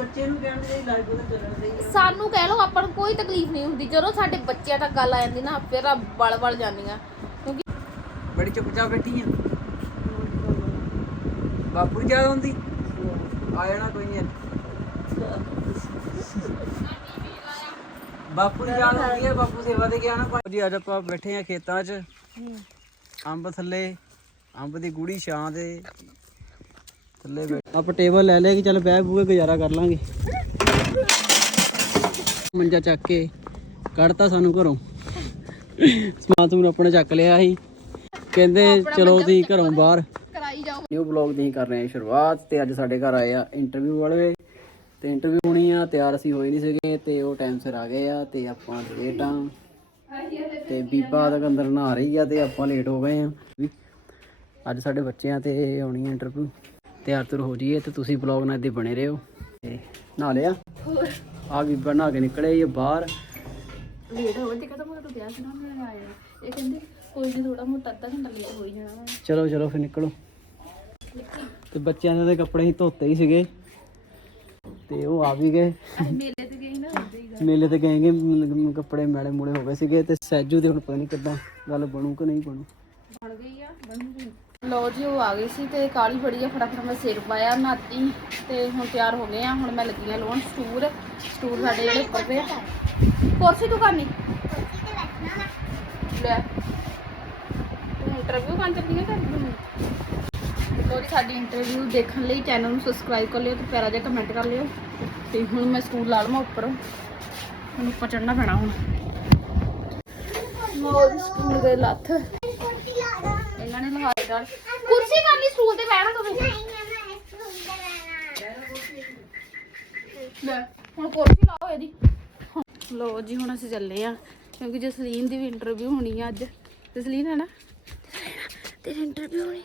ਬੱਚੇ ਨੂੰ ਕਹਿਣ ਦੀ ਲਾਈਫ ਉਹਦਾ ਚੱਲਣ ਰਹੀ ਹੈ ਸਾਨੂੰ ਕਹਿ ਲਓ ਆਪਾਂ ਨੂੰ ਕੋਈ ਤਕਲੀਫ ਨਹੀਂ ਹੁੰਦੀ। ਜਦੋਂ ਸਾਡੇ ਬੱਚਿਆਂ ਤੱਕ ਗੱਲ ਆ ਜਾਂਦੀ ਨਾ ਫਿਰ ਆ ਬਲ ਬਲ ਜਾਂਦੀਆਂ। ਕਿਉਂਕਿ ਬੜੀ ਚੁੱਪਚਾਪ ਬੈਠੀ ਆ। ਬਾਪੂ ਜੀ ਹੁੰਦੀ ਆ ਜਾਣਾ ਕੋਈ ਨਹੀਂ ਬਾਪੂ ਦੀ ਯਾਦ ਹੁੰਦੀ ਹੈ ਬਾਪੂ ਸੇਵਾ ਤੇ ਗਿਆ ਨਾ ਭਾਜੀ ਅੱਜ ਆਪਾਂ ਬੈਠੇ ਆ ਖੇਤਾਂ 'ਚ। ਅੰਬ ਥੱਲੇ ਅੰਬ ਦੀ ਗੂੜੀ ਛਾਂ ਦੇ ਥੱਲੇ ਬੈਠ ਆਪਾਂ ਟੇਬਲ ਲੈ ਲਿਆ ਕਿ ਚੱਲ ਬਹਿ ਬੂਏ ਗੁਜ਼ਾਰਾ ਕਰ ਲਾਂਗੇ। ਮੰਜਾ ਚੱਕ ਕੇ ਕੱਢਤਾ ਸਾਨੂੰ ਘਰੋਂ। ਸਮਾਨ ਸਮੂਨ ਆਪਣਾ ਚੱਕ ਲਿਆ ਸੀ। ਕਹਿੰਦੇ ਚਲੋ ਤੁਸੀਂ ਘਰੋਂ ਬਾਹਰ। ਕਰਾਈ ਜਾਓ। ਨਿਊ ਬਲੌਗ ਦੀ ਕਰ ਰਹੇ ਹਾਂ ਸ਼ੁਰੂਆਤ ਤੇ ਅੱਜ ਸਾਡੇ ਘਰ ਆਏ ਆ ਇੰਟਰਵਿਊ ਵਾਲੇ। ਤੇ ਇੰਟਰਵਿਊ ਹੋਣੀ ਆ ਤਿਆਰ ਅਸੀਂ ਹੋਏ ਨਹੀਂ ਸੀਗੇ ਤੇ ਉਹ ਟਾਈਮ ਸਿਰ ਆ ਗਏ ਆ ਤੇ ਆਪਾਂ ਲੇਟ ਆ। ਤੇ ਬੀਬਾ ਤੱਕ ਅੰਦਰ ਨਹਾ ਰਹੀ ਆ ਤੇ ਆਪਾਂ ਲੇਟ ਹੋ ਗਏ ਆ। ਅੱਜ ਸਾਡੇ ਬੱਚਿਆਂ ਤੇ ਆਉਣੀ ਆ ਇੰਟਰਵਿਊ ਤਿਆਰ ਤੁਰ ਹੋ ਜਾਈਏ ਤੇ ਤੁਸੀਂ ਬਲੌਗ ਨਾਲ ਇੱਦੇ ਬਣੇ ਰਹੋ। ਤੇ ਨਹਾ ਲਿਆ। ਆ ਬੀਬਾ ਨਹਾ ਕੇ ਨਿਕਲੇ ਇਹ ਬਾਹਰ। ਲੇਟ ਹੋ ਤੇ ਕਦੋਂ ਮੈਂ ਵਿਆਹ ਸੁਣਾ ਮੈਂ ਆਇਆ ਇਹ ਕਹਿੰਦੇ ਕੋਈ ਨਹੀਂ ਥੋੜਾ ਮੋਟਾ ਅੱਧਾ ਘੰਟਾ ਲੇਟ ਹੋ ਹੀ ਜਾਣਾ ਵਾ। ਚਲੋ ਚਲੋ ਫਿਰ ਨਿਕਲੋ। ਤੇ ਬੱਚਿਆਂ ਦੇ ਤਾਂ ਕੱਪੜੇ ਹੀ ਧੋਤੇ ਹੀ ਸੀਗੇ। ਤੇ ਉਹ ਆ ਵੀ ਗਏ। ਅਸੀਂ ਮੇਲੇ ਤੇ ਗਏ ਨਾ ਹੀ ਮੇਲੇ ਤੇ ਗਏਗੇ ਮ- ਕੱਪੜੇ ਮੈਲੇ ਮੂਲੇ ਹੋ ਗਏ ਸੀਗੇ। ਤੇ ਸੈਜੂ ਦੇ ਹੁਣ ਪਤਾ ਨਹੀਂ ਕਿੱਦਾਂ ਗੱਲ ਬਣੂ ਕਿ ਨਹੀਂ ਬਣੂ। ਬਣ ਗਈ ਆ ਬਣੂਗੀ ਲੋ ਜੀ, ਉਹ ਆ ਗਏ ਸੀ ਤੇ ਕਾਲੀ ਬੜੀ ਆ, ਫਟਾਫਟ ਮੈਂ ਸਿਰ ਪਾਇਆ ਨਾਤੀ ਤੇ ਹੁਣ ਤਿਆਰ ਹੋ ਗਏ ਆ। ਹੁਣ ਮੈਂ ਲੱਗੀ ਆ ਲਾਉਣ ਸਟੂਰ ਸਟੂਰ ਸਾਡੇ ਜਿਹੜੇ ਉੱਪਰ ਪਏ ਕੁਰਸੀ ਤੂੰ ਕਰਨੀ? ਲੈ। ਇੰਟਰਵਿਊ ਕਰਨ ਚੱਲੀ ਆ ਕਰ ਲੋ ਜੀ, ਸਾਡੀ ਇੰਟਰਵਿਊ ਦੇਖਣ ਲਈ ਚੈਨਲ ਨੂੰ ਸਬਸਕ੍ਰਾਈਬ ਕਰ ਲਿਓ ਤੇ ਪਿਆਰਾ ਜਿਹਾ ਕਮੈਂਟ ਕਰ ਲਿਓ। ਤੇ ਹੁਣ ਮੈਂ ਸਕੂਲ ਲਾ ਲਵਾਂ ਉੱਪਰ। ਹੁਣ ਉੱਪਰ ਚੜਨਾ ਪੈਣਾ ਹੁਣ। ਲੋ ਜੀ ਸਕੂਲ ਦੇ ਲੱਥ। ਕਰ ਕੁਰਸੀ ਕਰਨੀ ਸਟੂਲ ਤੇ ਬਹਿਣਾ ਤੁਸੀਂ ਲੈ ਹੁਣ ਕੁਰਸੀ ਲਾਓ ਇਹਦੀ। ਲੋ ਜੀ ਹੁਣ ਅਸੀਂ ਚੱਲੇ ਆ ਕਿਉਂਕਿ ਜਸਲੀਨ ਦੀ ਵੀ ਇੰਟਰਵਿਊ ਹੋਣੀ ਆ ਅੱਜ। ਜਸਲੀਨ ਹੈ ਨਾ? ਤੇਰੀ ਇੰਟਰਵਿਊ ਹੋਣੀ।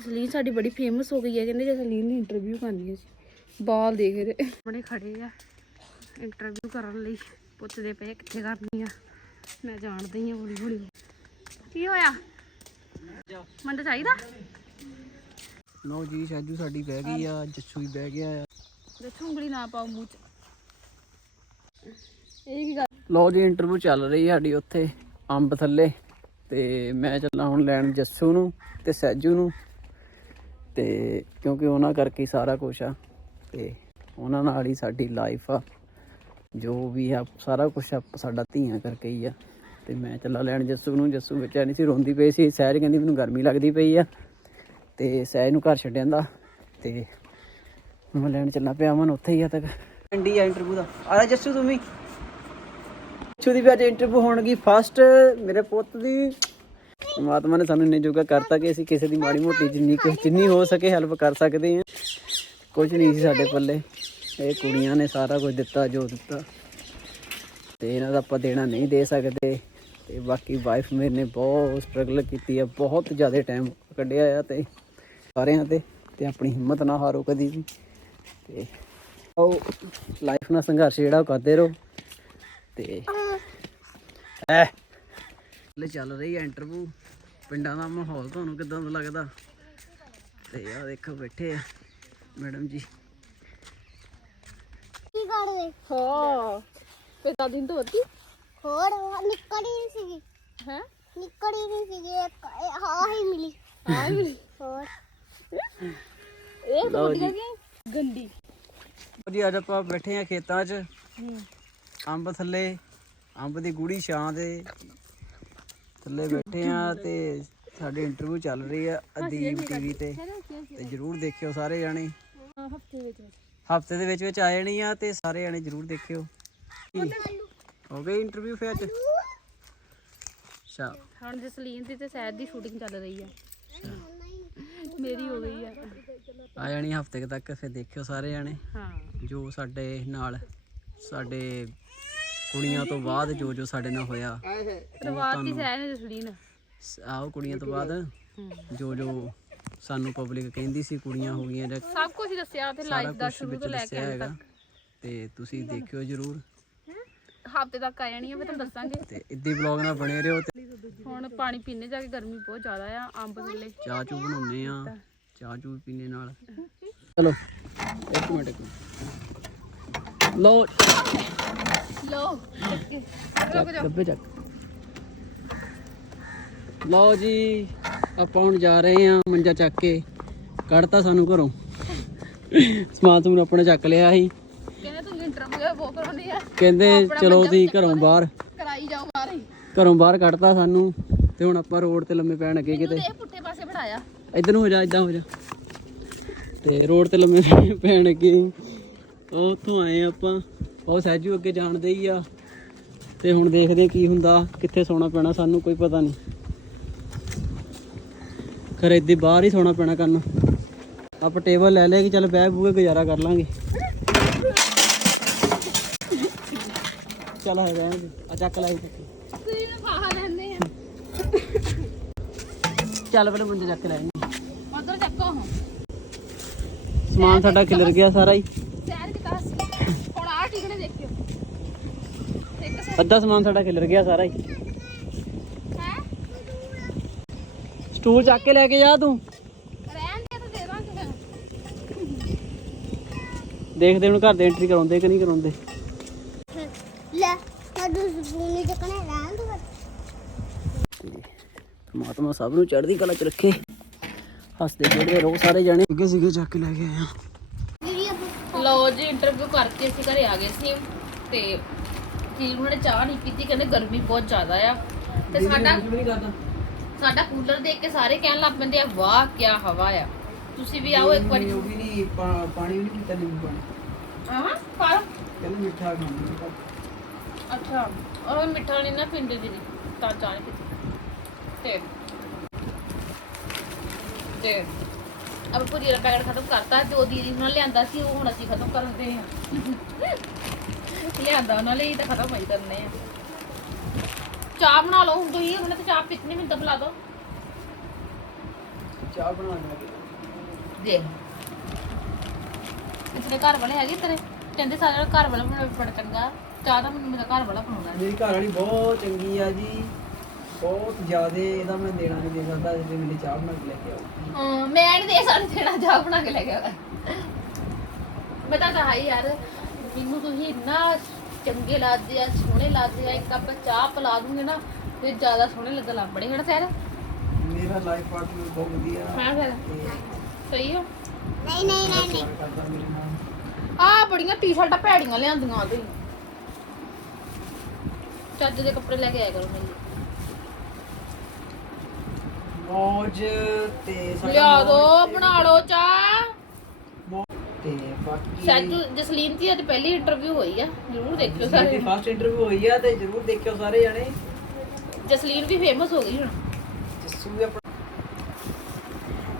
ਜਸਲੀਨ ਸਾਡੀ ਬੜੀ ਫੇਮਸ ਹੋ ਗਈ ਹੈ ਕਹਿੰਦੇ ਜਸਲੀਨ ਦੀ ਇੰਟਰਵਿਊ ਕਰਨੀ ਹੈ ਸੀ ਬਾਲ ਦੇਖ ਰਹੇ ਬੜੇ ਖੜੇ ਆ ਇੰਟਰਵਿਊ ਕਰਨ ਲਈ। ਪੁੱਛਦੇ ਪਏ ਕਿੱਥੇ ਕਰਨੀ ਆ। ਮੈਂ ਜਾਣਦੀ ਹਾਂ ਹੌਲੀ ਹੌਲੀ ਕੀ ਹੋਇਆ? ਮੈਨੂੰ ਤਾਂ ਚਾਹੀਦਾ। ਲਓ ਜੀ ਸੈਜੂ ਸਾਡੀ ਬਹਿ ਗਈ ਆ ਜੱਸੂ ਵੀ ਬਹਿ ਗਿਆ ਆ। ਦੇਖੋ ਉਂਗਲੀ ਨਾ ਪਾਓ ਮੂੰਹ 'ਚ। ਇਹ ਕੀ ਗੱਲ? ਲਓ ਜੀ ਇੰਟਰਵਿਊ ਚੱਲ ਰਹੀ ਆ ਸਾਡੀ ਉੱਥੇ ਅੰਬ ਥੱਲੇ। ਤੇ ਮੈਂ ਚੱਲਾਂ ਹੁਣ ਲੈਣ ਜੱਸੂ ਨੂੰ ਤੇ ਸੈਜੂ ਨੂੰ। ਤੇ ਕਿਉਂਕਿ ਉਹਨਾਂ ਕਰਕੇ ਹੀ ਸਾਰਾ ਕੁਝ ਆ ਤੇ ਉਹਨਾਂ ਨਾਲ ਹੀ ਸਾਡੀ ਲਾਈਫ ਆ। ਜੋ ਵੀ ਆ ਸਾਰਾ ਕੁਝ ਸਾਡਾ ਧੀਆਂ ਕਰਕੇ ਹੀ ਆ। ਤੇ ਮੈਂ ਚੱਲਾ ਲੈਣ ਜੱਸੂ ਨੂੰ ਜੱਸੂ ਵਿੱਚ ਨਹੀਂ ਸੀ ਰੋਂਦੀ ਪਈ ਸੀ ਸਹਿਜ ਕਹਿੰਦੀ ਮੈਨੂੰ ਗਰਮੀ ਲੱਗਦੀ ਪਈ ਆ। ਤੇ ਸਹਿਜ ਨੂੰ ਘਰ ਛੱਡ ਆਂਦਾ ਤੇ ਮੈਂ ਲੈਣ ਚੱਲਣਾ ਪਿਆ ਮਨ ਉੱਥੇ ਹੀ ਆ ਤੱਕ। ਇੰਡੀ ਆ ਇੰਟਰਵਿਊ ਦਾ। ਆ ਜਾ ਜੱਸੂ ਤੂੰ ਵੀ। ਜੱਸੂ ਦੀ ਵੀ ਅੱਜ ਇੰਟਰਵਿਊ ਹੋਣਗੀ ਫਸਟ ਮੇਰੇ ਪੁੱਤ ਦੀ। ਪਰਮਾਤਮਾ ਨੇ ਸਾਨੂੰ ਇੰਨੇ ਜੋਗਾ ਕਰਤਾ ਕਿ ਅਸੀਂ ਕਿਸੇ ਦੀ ਮਾੜੀ ਮੋਟੀ ਜਿੰਨੀ ਕੁ ਜਿੰਨੀ ਹੋ ਸਕੇ ਹੈਲਪ ਕਰ ਸਕਦੇ ਹਾਂ। ਕੁਝ ਨਹੀਂ ਸੀ ਸਾਡੇ ਪੱਲੇ। ਇਹ ਕੁੜੀਆਂ ਨੇ ਸਾਰਾ ਕੁਝ ਦਿੱਤਾ ਜੋ ਦਿੱਤਾ। ਤੇ ਇਹਨਾਂ ਦਾ ਆਪਾਂ ਦੇਣਾ ਨਹੀਂ ਦੇ ਸਕਦੇ। ਤੇ ਬਾਕੀ ਵਾਈਫ ਮੇਰੇ ਨੇ ਬਹੁਤ ਸਟਰਗਲ ਕੀਤੀ ਆ, ਬਹੁਤ ਜ਼ਿਆਦਾ ਟਾਈਮ ਕੱਢਿਆ ਆ ਤੇ ਸਾਰਿਆਂ ਤੇ ਤੇ ਆਪਣੀ ਹਿੰਮਤ ਨਾ ਹਾਰੋ ਕਦੀ ਵੀ। ਤੇ ਉਹ ਲਾਈਫ ਨਾਲ ਸੰਘਰਸ਼ ਜਿਹੜਾ ਉਹ ਕਰਦੇ ਰਹੋ। ਤੇ ਐ ਲੈ ਚੱਲ ਰਹੀ ਹੈ ਇੰਟਰਵਿਊ ਪਿੰਡਾਂ ਦਾ ਮਾਹੌਲ ਤੁਹਾਨੂੰ ਕਿਦਾਂ ਦਾ ਲੱਗਦਾ? ਤੇ ਆ ਦੇਖੋ, ਬੈਠੇ ਆ ਮੈਡਮ ਜੀ। ਕੀ ਕਰਦੇ ਹਾਂ, ਪਿਤਾ ਦਿਨ ਤੋਂ ਹੋਤੀ ਹੋਰ ਉਹ ਨਿਕੜੀ ਨਹੀਂ ਸੀਗੀ। ਹੈ? ਨਿਕੜੀ ਨਹੀਂ ਸੀਗੀ ਇੱਕ ਇਹ ਹਾਂ ਹੀ ਮਿਲੀ। ਹਾਂ ਮਿਲੀ। ਹੋਰ। ਇਹ ਲਓ ਤੁਹਾਡੀਆਂ ਜੀ। ਕੀ ਗੰਦੀ ਜੀ ਅੱਜ ਆਪਾਂ ਬੈਠੇ ਆ ਖੇਤਾਂ 'ਚ। ਅੰਬ ਥੱਲੇ ਅੰਬ ਦੀ ਗੂੜੀ ਛਾਂ ਦੇ ਥੱਲੇ ਬੈਠੇ ਆ ਤੇ ਸਾਡੀ ਇੰਟਰਵਿਊ ਚੱਲ ਰਹੀ ਆ ਅਦੀਬ ਟੀਵੀ ਤੇ। ਤੇ ਜਰੂਰ ਦੇਖਿਓ ਸਾਰੇ ਜਾਣੇ। ਹਫ਼ਤੇ ਵਿੱਚ ਹਫ਼ਤੇ ਦੇ ਵਿੱਚ ਵਿੱਚ ਆ ਜਾਣੀ ਆ ਤੇ ਸਾਰੇ ਜਾਣੇ ਜਰੂਰ ਦੇਖਿਓ? ਹੋ ਗਈ ਇੰਟਰਵਿਊ ਫਿਰ ਅੱਜ? ਅੱਛਾ। ਹੁਣ ਜਸਲੀਨ ਦੀ ਤੇ ਸੈਦ ਦੀ ਸ਼ੂਟਿੰਗ ਚੱਲ ਰਹੀ ਹੈ ਮੇਰੀ ਹੋ ਗਈ ਹੈ ਆ ਜਾਣੀ ਹਫ਼ਤੇ ਤੱਕ ਫਿਰ ਦੇਖਿਓ ਸਾਰੇ ਜਾਣੇ। ਹਾਂ। ਜੋ ਸਾਡੇ ਨਾਲ ਸਾਡੇ ਕੁੜੀਆਂ ਤੋਂ ਬਾਅਦ ਜੋ ਜੋ ਸਾਡੇ ਨਾਲ ਹੋਇਆ ਰਵਾਤੀ ਸੈਦ ਨੇ ਜਸਲੀਨ। ਸ- ਆਓ ਕੁੜੀਆਂ ਤੋਂ ਬਾਅਦ ਜੋ ਜੋ ਸਾਨੂੰ ਪਬਲਿਕ ਕਹਿੰਦੀ ਸੀ ਕੁੜੀਆਂ ਹੋ ਗਈਆਂ ਜਾਂ ਸਭ ਕੁਝ ਦੱਸਿਆ ਤੇ ਲਾਈਫ ਦਾ ਸ਼ੁਰੂ ਤੋਂ ਲੈ ਕੇ ਅੰਤ ਤੱਕ। ਤੇ ਤੁਸੀਂ ਦੇਖਿਓ ਜਰੂਰ। ਹਫ਼ਤੇ ਤੱਕ ਆ ਜਾਣੀ ਹੈ ਮੈਂ ਤੁਹਾਨੂੰ ਦੱਸਾਂਗੇ। ਤੇ ਇੱਦੀ ਬਲੌਗ ਨਾਲ ਬਣੇ ਰਹੋ ਤੇ ਹੁਣ ਪਾਣੀ ਪੀਣੇ ਜਾ ਕੇ ਗਰਮੀ ਬਹੁਤ ਜ਼ਿਆਦਾ ਆ ਅੰਬ ਥੱਲੇ ਚਾਹ ਚੂ ਬਣਾਉਂਦੇ ਆ ਚਾਹ ਚੂ ਪੀਣੇ ਨਾਲ। ਚਲੋ ਇੱਕ ਮਿੰਟ ਇੱਕ ਮਿੰਟ। ਲੋ ਲੋ ਰੁਕ ਜਾ ਡੱਬੇ ਚੱਕ। ਲਓ ਜੀ ਆਪਾਂ ਹੁਣ ਜਾ ਰਹੇ ਆ ਮੰਜਾ ਚੱਕ ਕੇ। ਕੱਢਤਾ ਸਾਨੂੰ ਘਰੋਂ। ਸਮਾਨ ਸਮੂਨ ਆਪਣਾ ਚੱਕ ਲਿਆ ਸੀ। ਆ। ਕਹਿੰਦੇ ਚਲੋ ਤੁਸੀਂ ਘਰੋਂ ਬਾਹਰ। ਕਰਾਈ ਜਾਓ ਬਾਹਰ ਹੀ। ਘਰੋਂ ਬਾਹਰ ਕੱਢਤਾ ਸਾਨੂੰ ਤੇ ਹੁਣ ਆਪਾਂ ਰੋਡ ਤੇ ਲੰਮੇ ਪੈਣ ਅੱਗੇ ਕਿਤੇ। ਇਹ ਪੁੱਠੇ ਪਾਸੇ ਬਿਠਾਇਆ। ਇਧਰ ਨੂੰ ਹੋ ਜਾ ਇਦਾਂ ਹੋ ਜਾ। ਤੇ ਰੋਡ ਤੇ ਲੰਮੇ ਪੈਣ ਅੱਗੇ ਉਹ ਉੱਥੋਂ ਆਏ ਆਪਾਂ। ਉਹ ਸਹਿਜੂ ਅੱਗੇ ਜਾਣਦੇ ਹੀ ਆ। ਤੇ ਹੁਣ ਦੇਖਦੇ ਆ ਕੀ ਹੁੰਦਾ ਕਿੱਥੇ ਸੌਣਾ ਪੈਣਾ ਸਾਨੂੰ ਕੋਈ ਪਤਾ ਨਹੀਂ। ਖਰੇ ਇੱਦੇ ਬਾਹਰ ਹੀ ਸੌਣਾ ਪੈਣਾ ਕਰਨ ਆਪਾਂ ਟੇਬਲ ਲੈ ਲਿਆ ਕਿ ਚੱਲ ਬਹਿ ਬੂਏ ਗੁਜ਼ਾਰਾ ਕਰ ਲਾਂਗੇ। ਚੱਲ ਆ ਜਾਣਗੇ। ਆ ਚੱਕ ਲਾਈ ਤੁਸੀਂ ਨਾ ਫਾਹਾ ਲੈਂਦੇ ਆ ਚੱਲ ਪਹਿਲੇ ਬੰਦੇ ਚੱਕ ਲੈ ਉਧਰ ਚੱਕੋ ਹੁਣ। ਸਮਾਨ ਸਾਡਾ ਖਿਲਰ ਗਿਆ ਸਾਰਾ ਹੀ। ਸੈਰ ਕਿਤਾ ਹੁਣ ਆ ਟਿਕਣੇ ਦੇਖਿਓ। ਇੱਕ ਸੈਰ ਅੱਧਾ ਸਮਾਨ ਸਾਡਾ ਖਿਲਰ ਗਿਆ ਸਾਰਾ ਹੀ। ਹੈ? ਸਟੂਲ ਚੱਕ ਕੇ ਲੈ ਕੇ ਜਾ ਤੂੰ। ਰਹਿਣ ਦੇ ਤਾਂ ਦੇ ਦਾਂਗੇ। ਫਿਰ ਦੇਖਦੇ ਹੁਣ ਘਰ ਦੇ ਐਂਟਰੀ ਕਰਾਉਂਦੇ ਕਿ ਨਹੀਂ ਕਰਾਉਂਦੇ ਲੈ ਸਾਡੂ ਸਪੂਨ ਨਹੀਂ ਚੱਕਣੇ ਰਹਿਣ ਦੋ ਪਰਮਾਤਮਾ ਸਭ ਨੂੰ ਚੜ੍ਹਦੀ ਕਲਾ ਚ ਰੱਖੇ। ਹੱਸਦੇ ਖੇਡਦੇ ਰਹੋ ਸਾਰੇ ਜਾਣੇ। ਅੱਗੇ ਸੀਗੇ ਚੱਕ ਕੇ ਲੈ ਕੇ ਆਏ ਆ। ਜਿਹੜੀ ਆਪਾਂ ਲੋ ਜੀ ਇੰਟਰਵਿਊ ਕਰਕੇ ਅਸੀਂ ਘਰੇ ਆ ਗਏ ਸੀ ਤੇ ਜੀ ਉਹਨਾਂ ਨੇ ਚਾਹ ਨਹੀਂ ਪੀਤੀ ਕਹਿੰਦੇ ਗਰਮੀ ਬਹੁਤ ਜ਼ਿਆਦਾ ਆ। ਤੇ ਸਾਡਾ ਸਾਡਾ ਕੂਲਰ ਦੇਖ ਕੇ ਸਾਰੇ ਕਹਿਣ ਲੱਗ ਪੈਂਦੇ ਆ ਵਾਹ ਕੀ ਹਵਾ ਆ। ਤੁਸੀਂ ਵੀ ਆਓ ਇੱਕ ਵਾਰੀ। ਉਹ ਵੀ ਨਹੀਂ ਪਾਣੀ ਵੀ ਨਹੀਂ ਪੀਤਾ ਨਿੰਬੂ ਪਾਣੀ। ਹਾਂ ਪਰ ਕਹਿੰਦੇ ਮਿੱਠਾ ਖਾਂਦੇ ਅੱਛਾ ਉਹ ਮਿੱਠਾ ਨਹੀਂ ਨਾ ਪਿੰਦੇ ਦੀ ਤਾਂ ਚਾਹ ਨਹੀਂ ਪੀਤੀ ਤੇ ਤੇ ਅਬ ਪੂਰੀ ਦਾ ਪੈਕਟ ਖਤਮ ਕਰਤਾ ਜੋ ਦੀਦੀ ਨਾਲ ਲਿਆਂਦਾ ਸੀ ਉਹ ਹੁਣ ਅਸੀਂ ਖਤਮ ਕਰਦੇ ਹਾਂ। ਲਿਆਂਦਾ ਉਹਨਾਂ ਲਈ ਤਾਂ ਖਤਮ ਹੋਈ ਕਰਨੇ ਆ। ਚਾਹ ਬਣਾ ਲਓ ਹੁਣ ਤੁਸੀਂ ਉਹਨੇ ਤਾਂ ਚਾਹ ਪੀਤੀ ਨਹੀਂ ਮੈਨੂੰ ਤਾਂ ਬੁਲਾ ਦਿਓ ਚਾਹ ਬਣਾ ਦੇਖ। ਇਸਨੇ ਘਰ ਵਾਲੇ ਹੈਗੇ ਤੇਰੇ। ਕਹਿੰਦੇ ਸਾਰੇ ਘਰ ਵਾਲਾ ਬੜਾ ਚੰਗਾ। ਚਾਹ ਤਾਂ ਮੈਨੂੰ ਮੇਰਾ ਘਰ ਵਾਲਾ ਬਣਾਉਣਾ। ਮੇਰੀ ਘਰ ਵਾਲੀ ਬਹੁਤ ਚੰਗੀ ਆ ਜੀ। ਬਹੁਤ ਜ਼ਿਆਦੇ ਇਹਦਾ ਮੈਂ ਦੇਣਾ ਨਹੀਂ ਦੇ ਸਕਦਾ ਜੇ ਮੇਰੀ ਚਾਹ ਬਣਾ ਕੇ ਲੈ ਕੇ ਆਓ ਹਾਂ ਮੈਂ ਨਹੀਂ ਦੇ ਸਕਦੀ ਜਿਹੜਾ ਚਾਹ ਬਣਾ ਕੇ ਲੈ ਗਿਆ ਮੈਂ ਤਾਂ ਕਹਾ ਯਾਰ ਮੈਨੂੰ ਤੁਸੀਂ ਇੰਨਾ ਚੰਗੇ ਲੱਗਦੇ ਆ ਸੋਹਣੇ ਲੱਗਦੇ ਆ ਇੱਕ ਕੱਪ ਚਾਹ ਪਿਲਾ ਦੂੰਗੇ ਨਾ ਫਿਰ ਜ਼ਿਆਦਾ ਸੋਹਣੇ ਲੱਗਣ ਲੱਗ ਬੜੇ ਹਣਾ ਸੈਰ ਮੇਰਾ ਲਾਈਫ ਪਾਰਟਨਰ ਬਹੁਤ ਵਧੀਆ। ਹਾਂ ਫਿਰ। ਤੇ ਸਹੀ ਹੋ ਨਹੀਂ ਨਹੀਂ ਨਹੀਂ ਮੇਰੇ ਆ ਬੜੀਆਂ ਟੀ-ਸ਼ਰਟਾਂ ਭੈੜੀਆਂ ਲਿਆਂਦੀਆਂ ਉਹਦੇ। ਚੱਜ ਦੇ ਕੱਪੜੇ ਲੈ ਕੇ ਆਇਆ ਕਰੋ ਮੈਨੂੰ। ਮੌਜ ਤੇ ਸਾਡਾ ਲਿਆ ਦੋ ਮੌਜ ਤੇ- ਬਣਾ ਲਓ ਚਾਹ। ਤੇ ਬਾਕੀ ਸੈਜੂ ਜਸਲੀਨ ਦੀ ਅੱਜ ਪਹਿਲੀ ਇੰਟਰਵਿਊ ਹੋਈ ਆ ਜ਼ਰੂਰ ਦੇਖਿਓ ਸਾਰੇ ਫਸਟ ਇੰਟਰਵਿਊ ਹੋਈ ਆ ਤੇ ਜਰੂਰ ਦੇਖਿਓ ਸਾਰੇ ਜਣੇ। ਜਸਲੀਨ ਵੀ ਫੇਮਸ ਹੋ ਗਈ ਹੁਣ। ਜਿਸੂ ਵੀ ਆਪਣਾ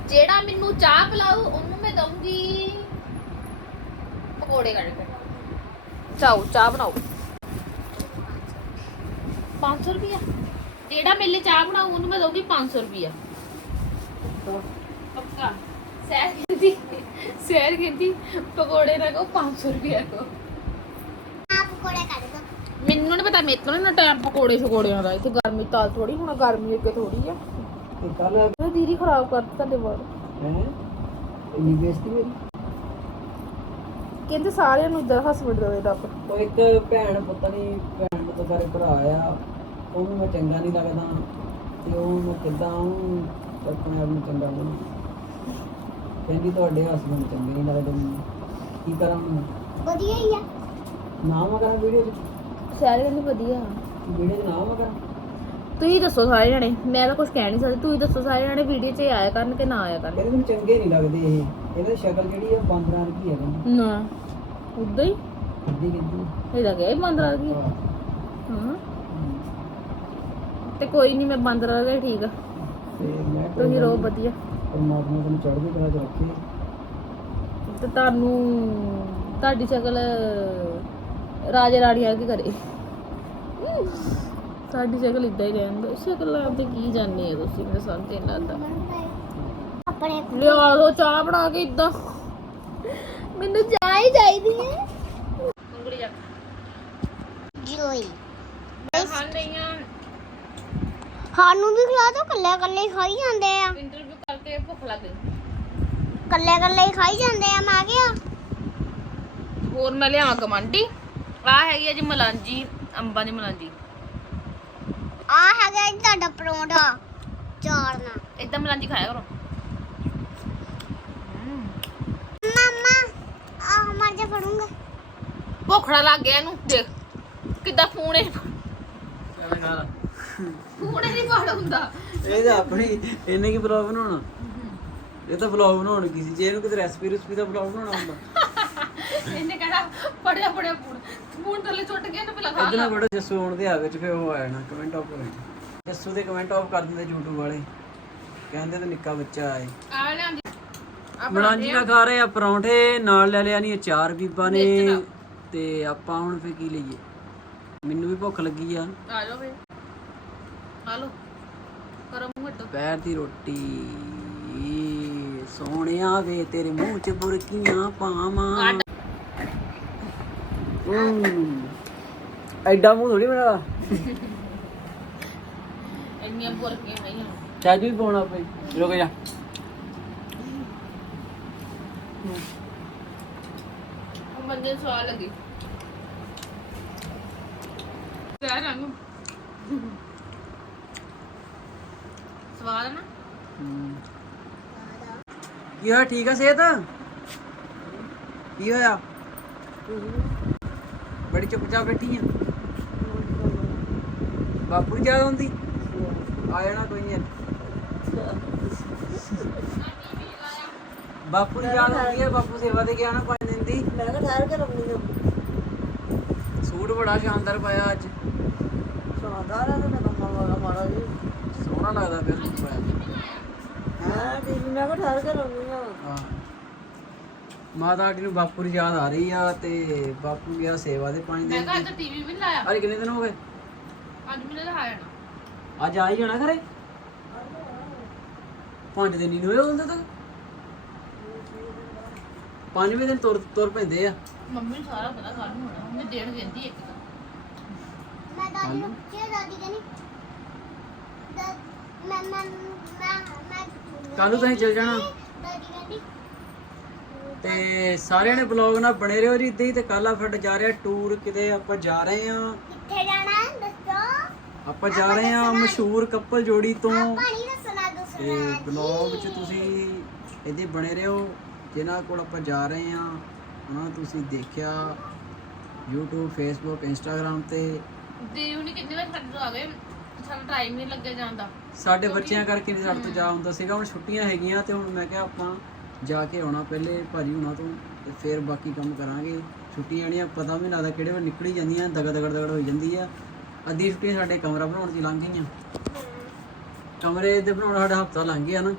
ਜਿਹੜਾ ਮੈਨੂੰ ਚਾਹ ਪਿਲਾਊ ਉਹਨੂੰ ਮੈਂ ਦਊਂਗੀ ਪਕੌੜੇ ਕੱਢ ਕੇ। ਚਾਓ ਚਾਹ ਬਣਾਓ। 500 ਰੁਪਿਆ ਜਿਹੜਾ ਮੇਰੇ ਲਈ ਚਾਹ ਬਣਾਊ ਉਹਨੂੰ ਮੈਂ ਦਊਂਗੀ 500 ਰੁਪਿਆ ਪੱਕਾ। ਸਹਿਰ ਕਹਿੰਦੀ ਸਹਿਰ ਕਹਿੰਦੀ ਪਕੌੜੇ ਨਾ ਕੋ 500 ਰੁਪਿਆ ਕੋ ਆਪ ਕੋੜੇ ਕੱਢ ਦੋ ਮੈਨੂੰ ਨਹੀਂ ਪਤਾ ਮੇਰੇ ਤੋਂ ਨਾ ਟਾਈਮ ਪਕੌੜੇ ਸ਼ਕੌੜਿਆਂ ਦਾ। ਇੱਥੇ ਗਰਮੀ ਤਾਲ ਥੋੜੀ ਹੁਣ ਗਰਮੀ ਅੱਗੇ ਥੋੜੀ ਆ। ਕੱਲ ਮੈਂ ਦੀਦੀ ਖਰਾਬ ਕਰਤੀ ਤੁਹਾਡੇ ਬਾਰ ਹੈ? ਇੰਨੀ ਬੇਇੱਜ਼ਤੀ ਮੇਰੀ? ਕਹਿੰਦੇ ਸਾਰਿਆਂ ਨੂੰ ਇਦਾਂ ਹਸਬੰਡ ਦੇ ਰੱਬ। ਉਹ ਇੱਕ ਭੈਣ ਪਤਾ ਨਹੀਂ ਭੈਣ ਤੋਂ ਬਾਰੇ ਭਰਾ ਆ। ਉਹਨੂੰ ਮੈਂ ਚੰਗਾ ਨਹੀਂ ਲੱਗਦਾ ਤੇ ਉਹਨੂੰ ਕਿਦਾਂ ਉਹਨੂੰ ਆਪਣੇ ਆਪ ਨੂੰ ਚੰਗਾ ਬਣਾ ਕਹਿੰਦੀ ਤੁਹਾਡੇ ਹਸਬੰਦ ਚੰਗੇ ਨਹੀਂ ਲੱਗਦੇ ਮੈਨੂੰ। ਕੀ ਕਰਾਂ ਹੁਣ? ਵਧੀਆ ਹੀ ਆ। ਨਾ ਮੈਂ ਕਰਾਂ ਵੀਡੀਓ ਚ? ਸਾਰੇ ਕਹਿੰਦੇ ਵਧੀਆ। ਵੀਡੀਓ ਚ ਨਾ ਮੈਂ ਕਰਾਂ? ਤੁਸੀਂ ਦੱਸੋ ਸਾਰੇ ਜਣੇ ਮੈਂ ਤਾਂ ਕੁਝ ਕਹਿ ਨਹੀਂ ਸਕਦੀ। ਤੁਸੀਂ ਦੱਸੋ ਸਾਰੇ ਜਣੇ ਵੀਡੀਓ 'ਚ ਆਇਆ ਕਰਨ ਕਿ ਨਾ ਆਇਆ ਕਰਨ। ਕਹਿੰਦੇ ਮੈਨੂੰ ਚੰਗੇ ਨਹੀਂ ਲੱਗਦੇ ਇਹ। ਇਹਦੀ ਸ਼ਕਲ ਜਿਹੜੀ ਆ ਬਾਂਦਰਾਂ ਵਰਗੀ ਹੈ ਕਹਿੰਦੀ ਨਾ। ਉਦਾਂ ਹੀ? ਕਿੱਦੀ ਕਿੱਦੀ ਇਹਦਾ ਦੀ? ਹਾਂ। ਹਾਂ। ਤੇ ਕੋਈ ਨਹੀਂ ਮੈਂ ਬੰਦਰਾ ਦਾ ਠੀਕ ਆ। ਤੇ ਮੈਂ ਤੁਸੀਂ ਰਹੋ ਵਧੀਆ। ਪਰਮਾਤਮਾ ਤੁਹਾਨੂੰ ਚੜ੍ਹਦੀ ਕਲਾ ਚ ਰੱਖੇ। ਤੇ ਤੁਹਾਨੂੰ ਤੁਹਾਡੀ ਸ਼ਕਲ ਰਾਜੇ ਰਾਣੀ ਵਰਗੀ ਕਰੇ। ਸਾਡੀ ਸ਼ਕਲ ਇਦਾਂ ਹੀ ਰਹਿੰਦਾ ਸ਼ਕਲਾਂ ਤੇ ਕੀ ਜਾਣਦੇ ਆ ਤੁਸੀਂ ਮੈਨੂੰ ਸਮਝ ਨਹੀਂ ਲੱਗਦਾ। ਆਪਣੇ ਲਿਆ ਲੋ ਚਾਹ ਬਣਾ ਕੇ ਇਦਾਂ ਮੈਨੂੰ ਚਾਹ ਹੀ ਚਾਹੀਦੀ ਹੈ। ਉਂਗਲੀ ਜਾ ਜੋਈ। ਮੈਂ ਖਾਣ ਰਹੀ ਆ। ਸਾਨੂੰ ਵੀ ਖਿਲਾ ਦੋ ਕੱਲੇ ਕੱਲੇ ਖਾਈ ਜਾਂਦੇ ਆ। ਇੰਟਰਵਿਊ ਕਰਕੇ ਭੁੱਖ ਲੱਗ ਗਈ। ਕੱਲੇ ਕੱਲੇ ਹੀ ਖਾਈ ਜਾਂਦੇ ਆ ਮੈਂ ਕਿਹਾ। ਹੋਰ ਮੈਂ ਲਿਆਵਾਂ ਕਮੰਡੀ ਆ ਹੈਗੀ ਆ ਜੀ ਮਲਾਂਜੀ ਅੰਬਾਂ ਦੀ ਮਲਾਂਜੀ। ਆ ਹੈਗਾ ਜੀ ਤੁਹਾਡਾ ਪਰੌਂਠਾ ਚਾਰ ਨਾਲ ਇਦਾਂ ਮਲਾਂਜੀ ਖਾਇਆ ਕਰੋ। ਮਮਾ ਆ ਮਰ ਜਾ ਫੜੂੰਗਾ। ਭੁੱਖੜਾ ਲੱਗ ਗਿਆ ਇਹਨੂੰ ਦੇਖ। ਕਿੱਦਾਂ ਫੋਨ ਇਹ ਫੋਨ ਨਹੀਂ ਪਾੜ ਹੁੰਦਾ। ਇਹ ਤਾਂ ਆਪਣੀ ਇਹਨੇ ਕੀ ਬਲੌਗ ਬਣਾਉਣਾ? ਇਹ ਤਾਂ ਬਲੌਗ ਬਣਾਉਣ ਕੀ ਸੀ? ਜੇ ਇਹਨੂੰ ਕਿਤੇ ਰੈਸਪੀ ਰੈਸਪੀ ਦਾ ਬਲੌਗ ਬਣਾਉਣਾ ਹੁੰਦਾ। ਇਹਨੇ ਕਹਿਣਾ ਪੜਿਆ ਪੜਿਆ ਫੋਨ ਫੋਨ ਥੱਲੇ ਸੁੱਟ ਗਿਆ ਨਾ ਪਹਿਲਾਂ ਖਾ ਇਦਾਂ ਬੜਾ ਜੱਸੂ ਆਉਣ ਦੇ ਆ ਵਿੱਚ ਫੇ ਉਹ ਆਇਆ ਨਾ ਕਮੈਂਟ ਆਫ ਕਰੇ ਜੱਸੂ ਦੇ ਕਮੈਂਟ ਆਫ ਕਰ ਦਿੰਦੇ YouTube ਵਾਲੇ। ਕਹਿੰਦੇ ਤਾਂ ਨਿੱਕਾ ਬੱਚਾ ਆਏ। ਆ ਲਿਆਂਦੀ ਮਲਾਂਜੀ ਨਾਲ ਖਾ ਰਹੇ ਆ ਪਰੌਂਠੇ ਨਾਲ ਲੈ ਲਿਆ ਨਹੀਂ ਅਚਾਰ ਬੀਬਾ ਨੇ। ਤੇ ਆਪਾਂ ਹੁਣ ਫੇ ਕੀ ਲਈਏ? ਮੈਨੂੰ ਵੀ ਭੁੱਖ ਲੱਗੀ ਆ। ਆ ਜਾਓ ਫੇ ਆ ਹਟੋ ਦੁਪਹਿਰ ਦੀ ਰੋਟੀ। ਸੋਹਣਿਆ ਵੇ ਤੇਰੇ ਮੂੰਹ 'ਚ ਬੁਰਕੀਆਂ ਪਾਵਾਂ। ਹਮ। ਐਡਾ ਮੂੰਹ ਥੋੜੀ ਬਣਾ ਇੰਨੀਆਂ ਬੁਰਕੀਆਂ ਨਹੀਂ ਚਾਹ ਵੀ ਪਾਉਣਾ ਪਈ ਰੁਕ ਜਾ। ਉਹ ਬੰਦੇ ਨੂੰ ਸਵਾਦ ਲੱਗੀ। ਕਹਿ ਰੰਗ। ਸਵਾਦ ਆ ਨਾ। ਹਮ। ਕੀ ਹੋਇਆ ਠੀਕ ਆ ਸਿਹਤ? ਕੀ ਹੋਇਆ? ਬੜੀ ਚੁੱਪਚਾਪ ਬੈਠੀ ਆ। ਬਾਪੂ ਦੀ ਯਾਦ ਆਉਂਦੀ? ਆ ਜਾਣਾ ਕੋਈ ਨਹੀਂ। ਬਾਪੂ ਦੀ ਯਾਦ ਆਉਂਦੀ ਹੈ ਬਾਪੂ ਸੇਵਾ ਤੇ ਗਿਆ ਨਾ ਪੰਜ ਦਿਨ ਦੀ। ਮੈਂ ਕਿਹਾ ਠਹਿਰ ਕੇ ਰਮਣੀ ਨੂੰ ਸੂਟ ਬੜਾ ਸ਼ਾਨਦਾਰ ਪਾਇਆ ਅੱਜ। ਸ਼ਾਨਦਾਰ ਹੈ ਤੇ ਨੰਮਾ ਵਾਲਾ ਮਾੜਾ ਜੀ। ਸੋਹਣਾ ਲੱਗਦਾ ਪਾਇਆ ਹਾਂ ਟੀਵੀ ਮੈਂ ਕਿਹਾ ਠਹਿਰ ਕੇ ਆ ਹਾਂ। ਮਾਤਾ ਆਂਟੀ ਨੂੰ ਬਾਪੂ ਦੀ ਯਾਦ ਆ ਰਹੀ ਆ ਤੇ ਬਾਪੂ ਗਿਆ ਸੇਵਾ ਦੇ ਮੈਂ ਕਿਹਾ ਦੀ। ਅੱਜ ਟੀਵੀ ਵੀ ਨੀ ਲਾਇਆ। ਅੱਜ ਕਿੰਨੇ ਦਿਨ ਹੋ ਗਏ? ਅੱਜ ਮੈਨੂੰ ਆ ਹੀ ਜਾਣਾ ਘਰੇ? ਪੰਜ ਦਿਨ ਹੀ ਨੀ ਹੋਏ ਹੁੰਦੇ ਤੱਕ। ਪੰਜਵੇਂ ਦਿਨ ਤੁਰ ਤੁਰ ਪੈਂਦੇ ਆ। ਮੰਮੀ ਨੂੰ ਸਾਰਾ ਪਤਾ ਕੱਲ ਨੂੰ ਹੋਣਾ। ਉਹਨੇ ਦੇਣ ਦਿੰਦੀ ਇੱਕ ਤਾਂ। ਮੈਂ ਦਾਦੀ ਨੂੰ ਪੁੱਛਿਆ ਦਾਦੀ ਕਹਿੰਦੀ ਦਾ- ਮੈਂ ਮੈਂ ਮੈਂ ਮੈਂ ਕੱਲ ਨੂੰ ਤੁਸੀਂ ਚਲ ਜਾਣਾ। ਦਾਦੀ ਕਹਿੰਦੀ ਤੇ ਸਾਰਿਆਂ ਨੇ ਬਲੌਗ ਨਾਲ ਬਣੇ ਰਹੋ ਜੀ ਇੱਦਾਂ ਹੀ ਤੇ ਕੱਲ ਆ ਫਿਰ ਜਾ ਰਿਹਾ ਟੂਰ ਕਿਤੇ ਆਪਾਂ ਜਾ ਰਹੇ ਆ ਕਿੱਥੇ ਜਾਣਾ ਹੈ ਦੱਸੋ? ਆਪਾਂ ਜਾ ਰਹੇ ਆ ਮਸ਼ਹੂਰ ਕਪਲ ਜੋੜੀ ਤੋਂ। ਪਾਣੀ ਦੱਸਣਾ ਤੇ ਦੱਸਣਾ ਬਲੌਗ 'ਚ ਤੁਸੀਂ ਇਹਦੇ ਬਣੇ ਰਹੋ ਜਿਨ੍ਹਾਂ ਕੋਲ ਆਪਾਂ ਜਾ ਰਹੇ ਆ ਉਹਨਾਂ ਨੂੰ ਤੁਸੀਂ ਦੇਖਿਆ YouTube Facebook Instagram ਤੇ। ਦੇਵ ਨੇ ਕਿੰਨੇ ਵਾਰ ਸਾਡੇ ਤੋਂ ਆ ਗਏ? ਸਾਡਾ ਟਾਈਮ ਨਹੀਂ ਲੱਗਿਆ ਜਾਂਦਾ ਸਾਡੇ ਬੱਚਿਆਂ ਕਰਕੇ ਨਹੀਂ ਸਾਡੇ ਤੋਂ ਜਾ ਹੁੰਦਾ ਸੀਗਾ ਹੁਣ ਛੁੱਟੀਆਂ ਹੈਗੀਆਂ ਤੇ ਹੁਣ ਮੈਂ ਕਿਹਾ ਆਪਾਂ ਜਾ ਕੇ ਆਉਣਾ ਪਹਿਲੇ ਭਾਜੀ ਹੁਣਾਂ ਤੋਂ ਤੇ ਫਿਰ ਬਾਕੀ ਕੰਮ ਕਰਾਂਗੇ। ਛੁੱਟੀਆਂ ਜਿਹੜੀਆਂ ਪਤਾ ਵੀ ਨਹੀਂ ਲੱਗਦਾ ਕਿਹੜੇ ਵੇਲੇ ਨਿਕਲ ਹੀ ਜਾਂਦੀਆਂ ਦਗੜ ਦਗੜ ਦਗੜ ਹੋਈ ਜਾਂਦੀ ਆ। ਅੱਧੀ ਛੁੱਟੀਆਂ ਸਾਡੇ ਕਮਰਾ ਬਣਾਉਣ 'ਚ ਲੰਘ ਗਈਆਂ। ਕਮਰੇ ਦੇ ਬਣਾਉਣ ਸਾਡਾ ਹਫਤਾ ਲੰਘ ਗਿਆ ਨਾ।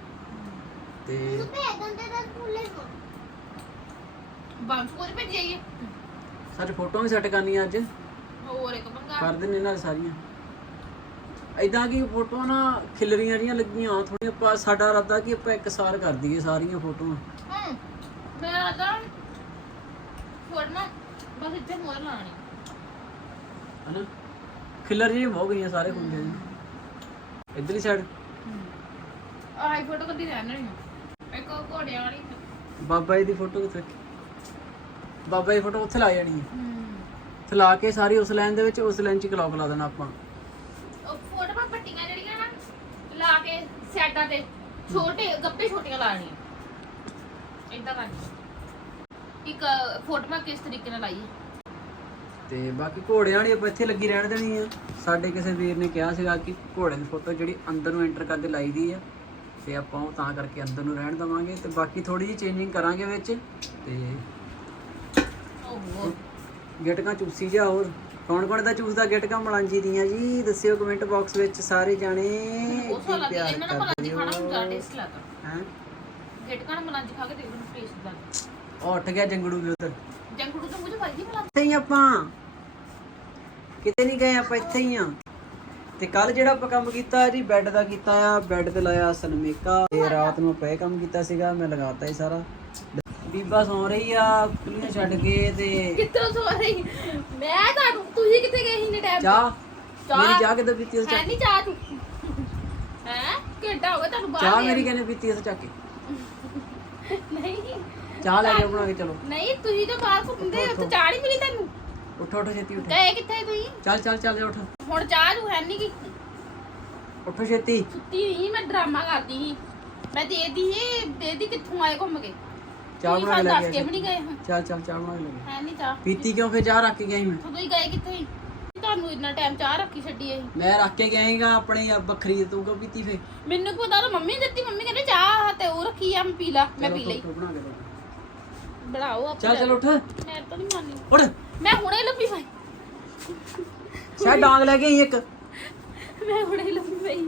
ਤੇ ਸਾਡੇ ਫੋਟੋਆਂ ਵੀ ਸੈੱਟ ਕਰਨੀਆਂ ਅੱਜ। ਹੋਰ ਇੱਕ ਪੰਗਾ ਕਰ ਦਿੰਨੇ ਨਾਲ ਸਾਰੀਆਂ। ਐਦਾਂ ਕੀ ਫੋਟੋਆਂ ਨਾ ਖਿਲਰੀਆਂ ਜੀਆਂ ਲੱਗੀਆਂ ਥੋੜੀਆਂ ਆਪਾਂ ਸਾਡਾ ਇਰਾਦਾ ਕਿ ਆਪਾਂ ਇੱਕ ਸਾਰ ਕਰ ਦਈਏ ਸਾਰੀਆਂ ਫੋਟੋਆਂ। ਹੂੰ ਮੈਂ ਤਾਂ ਫੋੜਨਾ ਬਸ ਇੱਥੇ ਮੋਰ ਲਾਣੀ ਹਨਾ? ਖਿਲਰ ਜੀ ਹੋ ਗਈਆਂ ਸਾਰੇ ਹੁੰਦੇ ਨੇ ਇਧਰਲੀ ਸਾਈਡ ਆਹੀ ਫੋਟੋ ਕਦੀ ਰਹਿਣ ਨਹੀਂ ਇੱਕ ਘੋੜਿਆਂ ਵਾਲੀ ਬਾਬਾ ਜੀ ਦੀ ਫੋਟੋ ਕਿੱਥੇ? ਬਾਬਾ ਜੀ ਫੋਟੋ ਉੱਥੇ ਲਾ ਜਾਣੀ ਹੈ। ਹੂੰ ਕੇ ਸਾਰੀ ਉਸ ਲਾਈਨ ਦੇ ਵਿੱਚ ਉਸ ਲਾਈਨ 'ਚ ਕਲੌਕ ਲਾ ਦੇਣਾ ਆਪਾਂ ਉਹ ਫੋਟੋ ਪਾ ਪੱਟੀਆਂ ਜਿਹੜੀਆਂ ਨਾ ਲਾ ਕੇ ਸਾਈਡਾਂ ਤੇ ਛੋਟੇ ਗੱਪੇ ਛੋਟੀਆਂ ਲਾਣੀਆਂ। ਇਦਾਂ ਕਰਨੀ ਇੱਕ ਫੋਟੋ ਕਿਸ ਤਰੀਕੇ ਨਾਲ ਲਾਈਏ? ਤੇ ਬਾਕੀ ਘੋੜਿਆਂ ਵਾਲੀ ਆਪਾਂ ਇੱਥੇ ਲੱਗੀ ਰਹਿਣ ਦੇਣੀ ਆ। ਸਾਡੇ ਕਿਸੇ ਵੀਰ ਨੇ ਕਿਹਾ ਸੀਗਾ ਕਿ ਘੋੜੇ ਦੀ ਫੋਟੋ ਜਿਹੜੀ ਅੰਦਰ ਨੂੰ ਐਂਟਰ ਕਰਦੇ ਲਾਈ ਦੀ ਆ ਤੇ ਆਪਾਂ ਉਹ ਤਾਂ ਕਰਕੇ ਅੰਦਰ ਨੂੰ ਰਹਿਣ ਦਵਾਂਗੇ। ਤੇ ਬਾਕੀ ਥੋੜੀ ਜਿਹੀ ਚੇਂਜਿੰਗ ਕਰਾਂਗੇ ਵਿੱਚ ਤੇ ਓਹੋ। ਗਿਟਕਾਂ ਚੂਸੀ ਜਾ ਹੋਰ ਕੌਣ ਕੌਣ ਦਾ ਚੂਸਦਾ ਗਿਟਕਾਂ ਮਲਾਂਜੀ ਦੀਆਂ ਜੀ? ਦੱਸਿਓ ਕਮੈਂਟ ਬਾਕਸ ਵਿੱਚ ਸਾਰੇ ਜਾਣੇ ਉਹ ਸੋ ਲੱਗੀ ਪਿਆਰ ਇਹਨਾਂ ਨੂੰ ਮਲਾਂਜੀ ਖਾਣਾ ਹੁੰਦਾ ਟੇਸਟ ਲੱਗਦਾ। ਹੈ? ਗੇਟਕਾਂ ਮਲਾਂਜੀ ਖਾ ਕੇ ਦੇਖੋ ਟੇਸਟ ਲੱਗਦਾ ਉਹ ਉੱਠ ਗਿਆ ਜੰਗੜੂ ਵੀ ਉਧਰ। ਜੰਗੜੂ ਤੋਂ ਮੁਝੇ ਭਾਜੀ ਮਲਾਂਜੀ ਇੱਥੇ ਹੀ ਆਪਾਂ। ਕਿਤੇ ਨਹੀਂ ਗਏ ਆਪਾਂ ਇੱਥੇ ਹੀ ਆ। ਤੇ ਕੱਲ ਜਿਹੜਾ ਆਪਾਂ ਕੰਮ ਕੀਤਾ ਜੀ ਬੈੱਡ ਦਾ ਕੀਤਾ ਆ ਬੈੱਡ ਤੇ ਲਾਇਆ ਸਨਮੇਕਾ। ਤੇ ਰਾਤ ਨੂੰ ਇਹ ਕੰਮ ਕੀਤਾ ਸੀਗਾ ਮੈਂ ਲਗਾਤਾ ਹੀ ਸਾਰਾ। ਬੀਬਾ ਸੌ ਰਹੀ ਆ ਕੁਲੀਆਂ ਛੱਡ ਕੇ ਤੇ ਕਿੱਥੋਂ ਸੋ ਰਹੀ? ਮੈਂ ਤੁਹਾਨੂੰ ਤੁਸੀਂ ਕਿੱਥੇ ਗਏ ਸੀ ਨੇ ਟਾਈਮ ਚਾਹ ਚਾਹ? ਮੇਰੀ ਚਾਹ? ਕਿੱਦਾਂ ਪੀਤੀ ਉਸ ਹੈ ਚੱਕ ਨਹੀਂ ਚਾਹ ਤੂੰ? ਹੈ? ਘੰਟਾ ਹੋ ਗਿਆ ਤੁਹਾਨੂੰ ਬਾਹਰ ਚਾਹ। ਮੇਰੀ ਕਹਿੰਦੇ ਪੀਤੀ ਉਸ ਚੱਕ ਕੇ। ਨਹੀਂ। ਚਾਹ ਲੈ ਕੇ ਬਣਾ ਕੇ ਚਲੋ। ਨਹੀਂ ਤੁਸੀਂ ਤਾਂ ਬਾਹਰ ਘੁੰਮਦੇ ਉੱਥੇ ਚਾਹ ਨਹੀਂ ਮਿਲੀ ਤੈਨੂੰ ਉੱਠੋ ਉੱਠੋ ਛੇਤੀ ਉੱਠੋ। ਗਏ ਕਿੱਥੇ ਤੁਸੀਂ? ਚੱਲ ਚੱਲ ਚੱਲ ਉੱਠ। ਹੁਣ ਚਾਹ ਜੂ ਹੈ ਨਹੀਂ ਕਿ ਉੱਠੋ ਛੇਤੀ। ਸੁੱਤੀ ਨਹੀਂ ਮੈਂ ਡਰਾਮਾ ਕਰਦੀ ਸੀ। ਮੈਂ ਦੇਦੀ ਸੀ ਦੇਦੀ ਕਿੱਥੋਂ ਆਏ ਘੁੰਮ ਕੇ। ਚਾਹ ਤੁਸੀਂ ਬਣਾ ਕੇ ਲੈ ਦੱਸ ਕੇ ਵੀ ਨਹੀਂ ਗਏ। ਹਾਂ ਚੱਲ ਚੱਲ ਚਾਹ ਬਣਾ ਕੇ ਲੈ ਹੈ ਨਹੀਂ ਚਾਹ। ਪੀਤੀ ਕਿਉਂ? ਫੇ ਚਾਹ ਰੱਖ ਕੇ ਗਿਆ ਸੀ ਮੈਂ। ਉਦੋਂ ਹੀ ਗਏ ਕਿੱਥੇ ਸੀ? ਤੁਹਾਨੂੰ ਇੰਨਾ ਟਾਈਮ ਚਾਹ ਰੱਖੀ ਛੱਡੀ ਅਸੀਂ। ਮੈਂ ਰੱਖ ਕੇ ਗਿਆ ਸੀਗਾ ਆਪਣੀ ਆ ਵੱਖਰੀ ਤੂੰ ਕਿਉਂ ਪੀਤੀ ਫੇ ਮੈਨੂੰ ਕੀ ਪਤਾ ਤਾਂ ਮੰਮੀ ਨੇ ਦਿੱਤੀ ਮੰਮੀ ਕਹਿੰਦੇ ਚਾਹ ਤੇ ਉਹ ਰੱਖੀ ਆ ਮੈਂ ਪੀ ਲਾ ਮੈਂ ਪੀ ਲਈ। ਬਣਾ ਕੇ ਦੇ ਬਣਾਓ ਆਪ। ਚੱਲ ਚੱਲ ਉੱਠ। ਮੈਂ ਤਾਂ ਨਹੀਂ ਮੰਨਦੀ। ਉੱਠ। ਮੈਂ ਹੁਣੇ ਲੱਭੀ ਪਈ। ਸ਼ਾਇਦ ਡਾਂਗ ਲੈ ਕੇ ਆਈ ਇੱਕ। ਮੈਂ ਹੁਣੇ ਲੱਭੀ ਪਈ।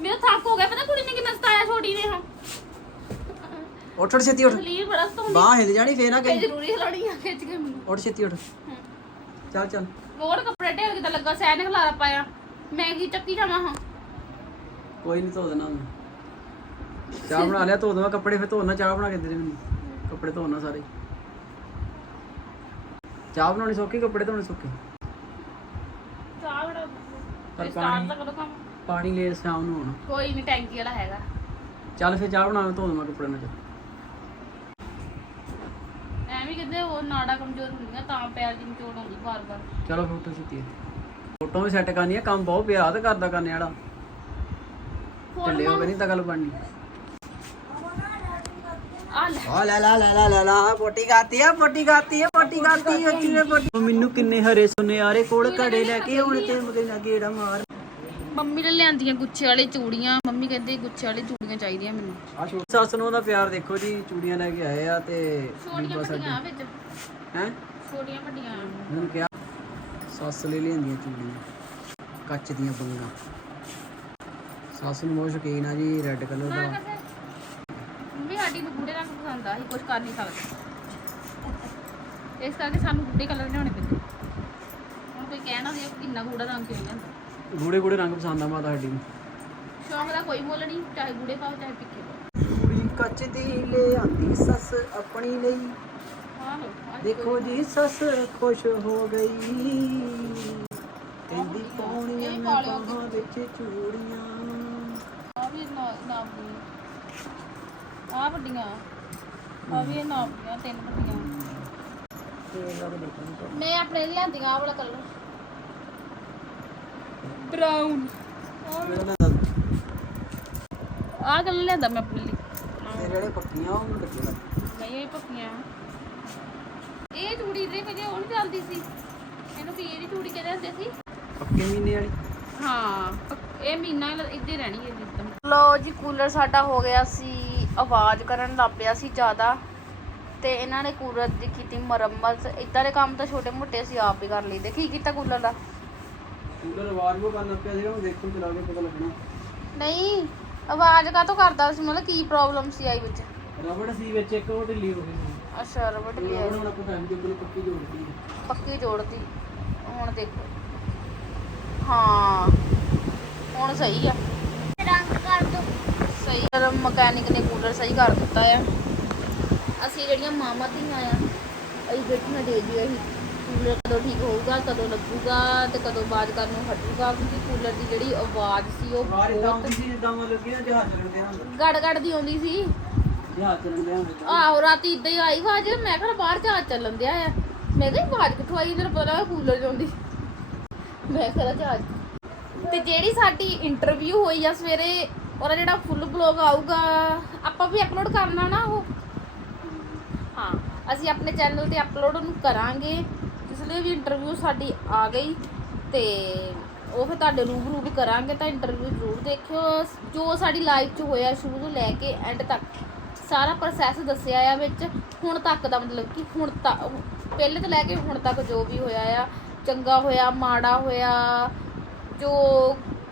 ਮੇਰਾ ਥੱਕ ਹੋ ਗਿਆ ਪਤਾ ਕੁੜੀ ਨੇ ਕਿੰਨਾ ਸਤਾਇਆ ਛੋਟੀ ਨੇ ਹਾਂ ਉੱਠ ਉੱਠ ਛੇਤੀ ਉੱਠ। ਬੜਾ ਬਾਹ ਹਿੱਲ ਜਾਣੀ ਫੇਰ ਨਾ ਕਹੀਂ। ਜ਼ਰੂਰੀ ਹਿਲਾਉਣੀ ਆ ਖਿੱਚ ਕੇ ਮੈਨੂੰ। ਉੱਠ ਛੇਤੀ ਉੱਠ। ਚੱਲ ਚੱਲ। ਹੋਰ ਕੱਪੜੇ ਢੇਰ ਕਿਤਾ ਲੱਗਾ? ਸੈਨ ਖਲਾਰਾ ਪਾਇਆ। ਮੈਂ ਕੀ ਚੱਕੀ ਜਾਵਾਂ ਹਾਂ ਕੋਈ ਨਹੀਂ ਧੋ ਦੇਣਾ ਚਾਹ ਬਣਾ ਲਿਆ ਧੋ ਦੇਵਾਂ ਕੱਪੜੇ ਫੇਰ ਧੋਣਾ ਚਾਹ ਬਣਾ ਕੇ ਦੇ ਦੇ ਮੈਨੂੰ। ਕੱਪੜੇ ਧੋਣਾ ਸਾਰੇ। ਚਾਹ ਬਣਾਉਣੀ ਸੌਖੀ ਕੱਪੜੇ ਧੋਣੇ ਸੌਖੇ? ਚਾਹ ਪਰ ਪਾਣੀ ਤਾਂ ਕਰੋ ਕੰਮ। ਪਾਣੀ ਲੈ ਸ਼ਾਮ ਨੂੰ ਕੋਈ ਨਹੀਂ ਟੈਂਕੀ ਵਾਲਾ ਹੈਗਾ। ਚੱਲ ਫੇਰ ਚਾਹ ਬਣਾ ਧੋ ਦੇਵਾਂ ਕੱਪੜੇ ਨਾਲ ਚੱਲ ਐਵੇਂ ਕਹਿੰਦੇ ਉਹ ਨਾੜਾ ਕਮਜ਼ੋਰ ਹੁੰਦੀਆਂ ਤਾਂ ਪੈਰ ਦੀ ਚੋੜ ਆਉਂਦੀ ਬਾਰ-ਬਾਰ ਚਲੋ ਫੋਟੋ ਛੇਤੀ ਫੋਟੋ ਵੀ ਸੈੱਟ ਕਰਨੀ ਆ ਕੰਮ ਬਹੁਤ ਪਿਆ ਤੇ ਕਰਦਾ ਕਰਨੇ ਵਾਲਾ। ਢਿੱਲੇ ਹੋ ਨਹੀਂ ਤਾਂ ਗੱਲ ਬਣਨੀ। ਆ ਲੈ। ਆ ਲੈ ਲਾ ਲੈ ਲਾ ਲੈ ਪੋਟੀ ਗਾਤੀ ਆ ਪੋਟੀ ਗਾਤੀ ਆ ਪੋਟੀ ਗਾਤੀ ਅੱਛੀ ਨੇ ਪੋਟੀ। ਮੈਨੂੰ ਕਿੰਨੇ ਹਰੇ ਸੁਨਿਆਰੇ ਕੋਲ ਘੜੇ ਲੈ ਕੇ ਹੁਣ ਤੇ ਮਗੇ ਨਾ ਗੇੜਾ ਮਾਰ। ਮੰਮੀ ਨੇ ਲਿਆਂਦੀਆਂ ਗੁੱਛੇ ਵਾਲੇ ਚੂੜੀਆਂ ਮੰਮੀ ਕਹਿੰਦੇ ਗੁੱਛੇ ਵਾਲੇ ਚੂੜੀਆਂ ਚਾਹੀਦੀਆਂ ਮੈਨੂੰ। ਆ ਸੱਸ ਨੂੰ ਉਹਦਾ ਪਿਆਰ ਦੇਖੋ ਜੀ ਚੂੜੀਆਂ ਲੈ ਕੇ ਆਏ ਆ ਤੇ ਛੋਟੀਆਂ ਵੱਡੀਆਂ ਵਿੱਚ। ਹੈ? ਛੋਟੀਆਂ ਵੱਡੀਆਂ। ਮੈਨੂੰ ਕਿਹਾ ਸੱਸ ਲੈ ਲਿਆਂਦੀਆਂ ਚੂੜੀਆਂ ਕੱਚ ਦੀਆਂ ਬੰਗਾਂ। ਸੱਸ ਨੂੰ ਬਹੁਤ ਸ਼ੌਕੀਨ ਆ ਜੀ ਰੈੱਡ ਕਲਰ ਦਾ। ਮੰਮੀ ਸਾਡੀ ਨੂੰ ਗੂੜੇ ਰੰਗ ਪਸੰਦ ਆ ਅਸੀਂ ਕੁਝ ਕਰ ਨਹੀਂ ਸਕਦੇ। ਇਸ ਕਰਕੇ ਸਾਨੂੰ ਗੂੜੇ ਕਲਰ ਲਿਆਉਣੇ ਪੈਂਦੇ। ਹੁਣ ਕੋਈ ਕਹਿਣਾ ਨਹੀਂ ਕਿੰਨਾ ਗੂੜਾ ਰੰਗ ਕਿਉਂ ਲੈਂਦਾ ਗੂੜੇ ਗੂੜੇ ਰੰਗ ਪਸੰਦ ਆ ਮਾਤਾ ਸਾਡੀ ਨੂੰ। ਸ਼ੌਂਕ ਦਾ ਕੋਈ ਮੁੱਲ ਨਹੀਂ ਚਾਹੇ ਗੂੜੇ ਪਾਓ ਚਾਹੇ ਫਿੱਕੇ ਪਾਓ। ਕੱਚ ਦੀ ਲਿਆਂਦੀ ਸੱਸ ਆਪਣੀ ਲਈ। ਆਹ। ਦੇਖੋ ਜੀ ਸੱਸ ਖੁਸ਼ ਹੋ ਗਈ। ਕਹਿੰਦੀ ਪਾਉਣੀਆਂ ਇਹ ਮੈਂ ਪਾ ਲਿਓ ਬਾਹਾਂ ਵਿੱਚ ਚੂੜੀਆਂ। ਆ ਵੀ ਨਾ ਆ ਵੱਡੀਆਂ। ਆ ਵੀ ਇਹ ਨਾਪ ਦੀਆਂ ਤਿੰਨ ਵੱਡੀਆਂ। ਮੈਂ ਆਪਣੇ ਲਈ ਲਿਆਂਦੀਆਂ ਆ ਵਾਲਾ ਕਲਰ ਬ੍ਰਾਊਨ ਨਾ ਆ ਕਲਰ ਲਿਆਂਦਾ ਮੈਂ ਆਪਣੇ ਲਈ। ਜਿਹੜੇ ਪੱਕੀਆਂ ਉਹ ਨਹੀਂ ਇਹ ਪੱਕੀਆਂ। ਇਹ ਚੂੜੀ ਦੇ ਵਜੇ ਉਹ ਨੀ ਚੱਲਦੀ ਸੀ। ਇਹਨੂੰ ਕੀ ਇਹਦੀ ਚੂੜੀ ਕਹਿੰਦੇ ਹੁੰਦੇ ਸੀ। ਪੱਕੇ ਮਹੀਨੇ ਵਾਲੀ? ਹਾਂ ਪੱਕ- ਇਹ ਮਹੀਨਾ ਇੱਦੇ ਰਹਿਣੀ ਹੈ ਜਿੱਦਮ ਲੋ ਜੀ ਕੂਲਰ ਸਾਡਾ ਹੋ ਗਿਆ ਸੀ ਆਵਾਜ਼ ਕਰਨ ਲੱਗ ਪਿਆ ਸੀ ਜ਼ਿਆਦਾ। ਤੇ ਇਹਨਾਂ ਨੇ ਕੂਲਰ ਦੀ ਕੀਤੀ ਮੁਰੰਮਤ। ਇਦਾਂ ਦੇ ਕੰਮ ਤਾਂ ਛੋਟੇ ਮੋਟੇ ਅਸੀਂ ਆਪ ਹੀ ਕਰ ਲਈਦੇ। ਕੀ ਕੀਤਾ ਕੂਲਰ ਦਾ? ਕੂਲਰ ਆਵਾਜ਼ ਉਹ ਕਰਨ ਪਿਆ ਸੀਗਾ ਹੁਣ ਦੇਖੋ ਚਲਾ ਕੇ ਪਤਾ ਲੱਗਣਾ। ਨਹੀਂ ਆਵਾਜ਼ ਕਾਹਤੋਂ ਕਰਦਾ ਸੀ? ਮਤਲਬ ਕੀ ਪ੍ਰੋਬਲਮ ਸੀ ਆਈ ਵਿੱਚ? ਰਬੜ ਸੀ ਵਿੱਚ ਇੱਕ ਉਹ ਢਿੱਲੀ ਹੋ ਗਈ ਸੀ। ਅੱਛਾ ਰਬੜ ਲਿਆ ਰਬੜ ਹੁਣ ਆਪਾਂ ਫੈਮਿਲੀ ਉੱਪਰ ਪੱਕੀ ਜੋੜਦੀ ਹੈ। ਪੱਕੀ ਜੋੜਤੀ। ਹੁਣ ਦੇਖੋ। ਹਾਂ ਹੁਣ ਸਹੀ ਆ। ਰੰਗ ਕਰ ਦੋ। ਸਹੀ ਆ ਮਕੈਨਿਕ ਨੇ ਕੂਲਰ ਸਹੀ ਕਰ ਦਿੱਤਾ ਆ। ਅਸੀਂ ਜਿਹੜੀਆਂ ਮਾਮਾ ਧੀਆਂ ਆ ਅਸੀਂ ਬੈਠੀਆਂ ਦੇ ਜੀ ਅਸੀਂ। ਕੂਲਰ ਕਦੋਂ ਠੀਕ ਹੋਊਗਾ ਕਦੋਂ ਲੱਗੂਗਾ ਤੇ ਕਦੋਂ ਆਵਾਜ਼ ਕਰਨ ਨੂੰ ਹਟੂਗਾ ਕਿਉਂਕਿ ਕੂਲਰ ਦੀ ਜਿਹੜੀ ਆਵਾਜ਼ ਸੀ ਉਹ ਬਹੁਤ ਨਾ ਗੜ ਗੜ ਦੀ ਆਉਂਦੀ ਸੀ। ਜਹਾਜ਼ ਚੱਲਣ ਦੇ ਆਹੋ, ਰਾਤੀ ਇਦਾਂ ਹੀ ਆਈ ਆਵਾਜ਼ ਮੈਂ ਕਿਹਾ ਬਾਹਰ ਜਹਾਜ਼ ਚੱਲਣ ਦਿਆ ਆ। ਮੈਂ ਕਿਹਾ ਆਵਾਜ਼ ਕਿੱਥੋਂ ਆਈ ਜਦੋਂ ਪਤਾ ਕੂਲਰ ਜਾਂਦੀ ਮੈਂ ਕਿਹਾ ਜਹਾਜ਼ ਤੇ ਜਿਹੜੀ ਸਾਡੀ ਇੰਟਰਵਿਊ ਹੋਈ ਆ ਸਵੇਰੇ, ਉਹਦਾ ਜਿਹੜਾ ਫੁੱਲ ਬਲੌਗ ਆਊਗਾ, ਆਪਾਂ ਵੀ ਅਪਲੋਡ ਕਰਨਾ ਨਾ ਉਹ? ਹਾਂ, ਅਸੀਂ ਆਪਣੇ ਚੈਨਲ ਤੇ ਅਪਲੋਡ ਉਹਨੂੰ ਕਰਾਂਗੇ। ਇਸ ਲਈ ਵੀ ਇੰਟਰਵਿਊ ਸਾਡੀ ਆ ਗਈ। ਤੇ ਉਹ ਫਿਰ ਤੁਹਾਡੇ ਰੂਬਰੂ ਵੀ ਕਰਾਂਗੇ, ਤਾਂ ਇੰਟਰਵਿਊ ਜ਼ਰੂਰ ਦੇਖਿਓ। ਜੋ ਸਾਡੀ ਲਾਈਫ 'ਚ ਹੋਇਆ, ਸ਼ੁਰੂ ਤੋਂ ਲੈ ਕੇ ਐਂਡ ਤੱਕ। ਸਾਰਾ ਪ੍ਰੋਸੈਸ ਦੱਸਿਆ ਆ ਵਿੱਚ, ਹੁਣ ਤੱਕ ਦਾ ਮਤਲਬ ਕਿ ਹੁਣ ਤੱਕ ਪਹਿਲੇ ਤੋਂ ਲੈ ਕੇ ਹੁਣ ਤੱਕ ਜੋ ਵੀ ਹੋਇਆ ਆ, ਚੰਗਾ ਹੋਇਆ, ਮਾੜਾ ਹੋਇਆ, ਜੋ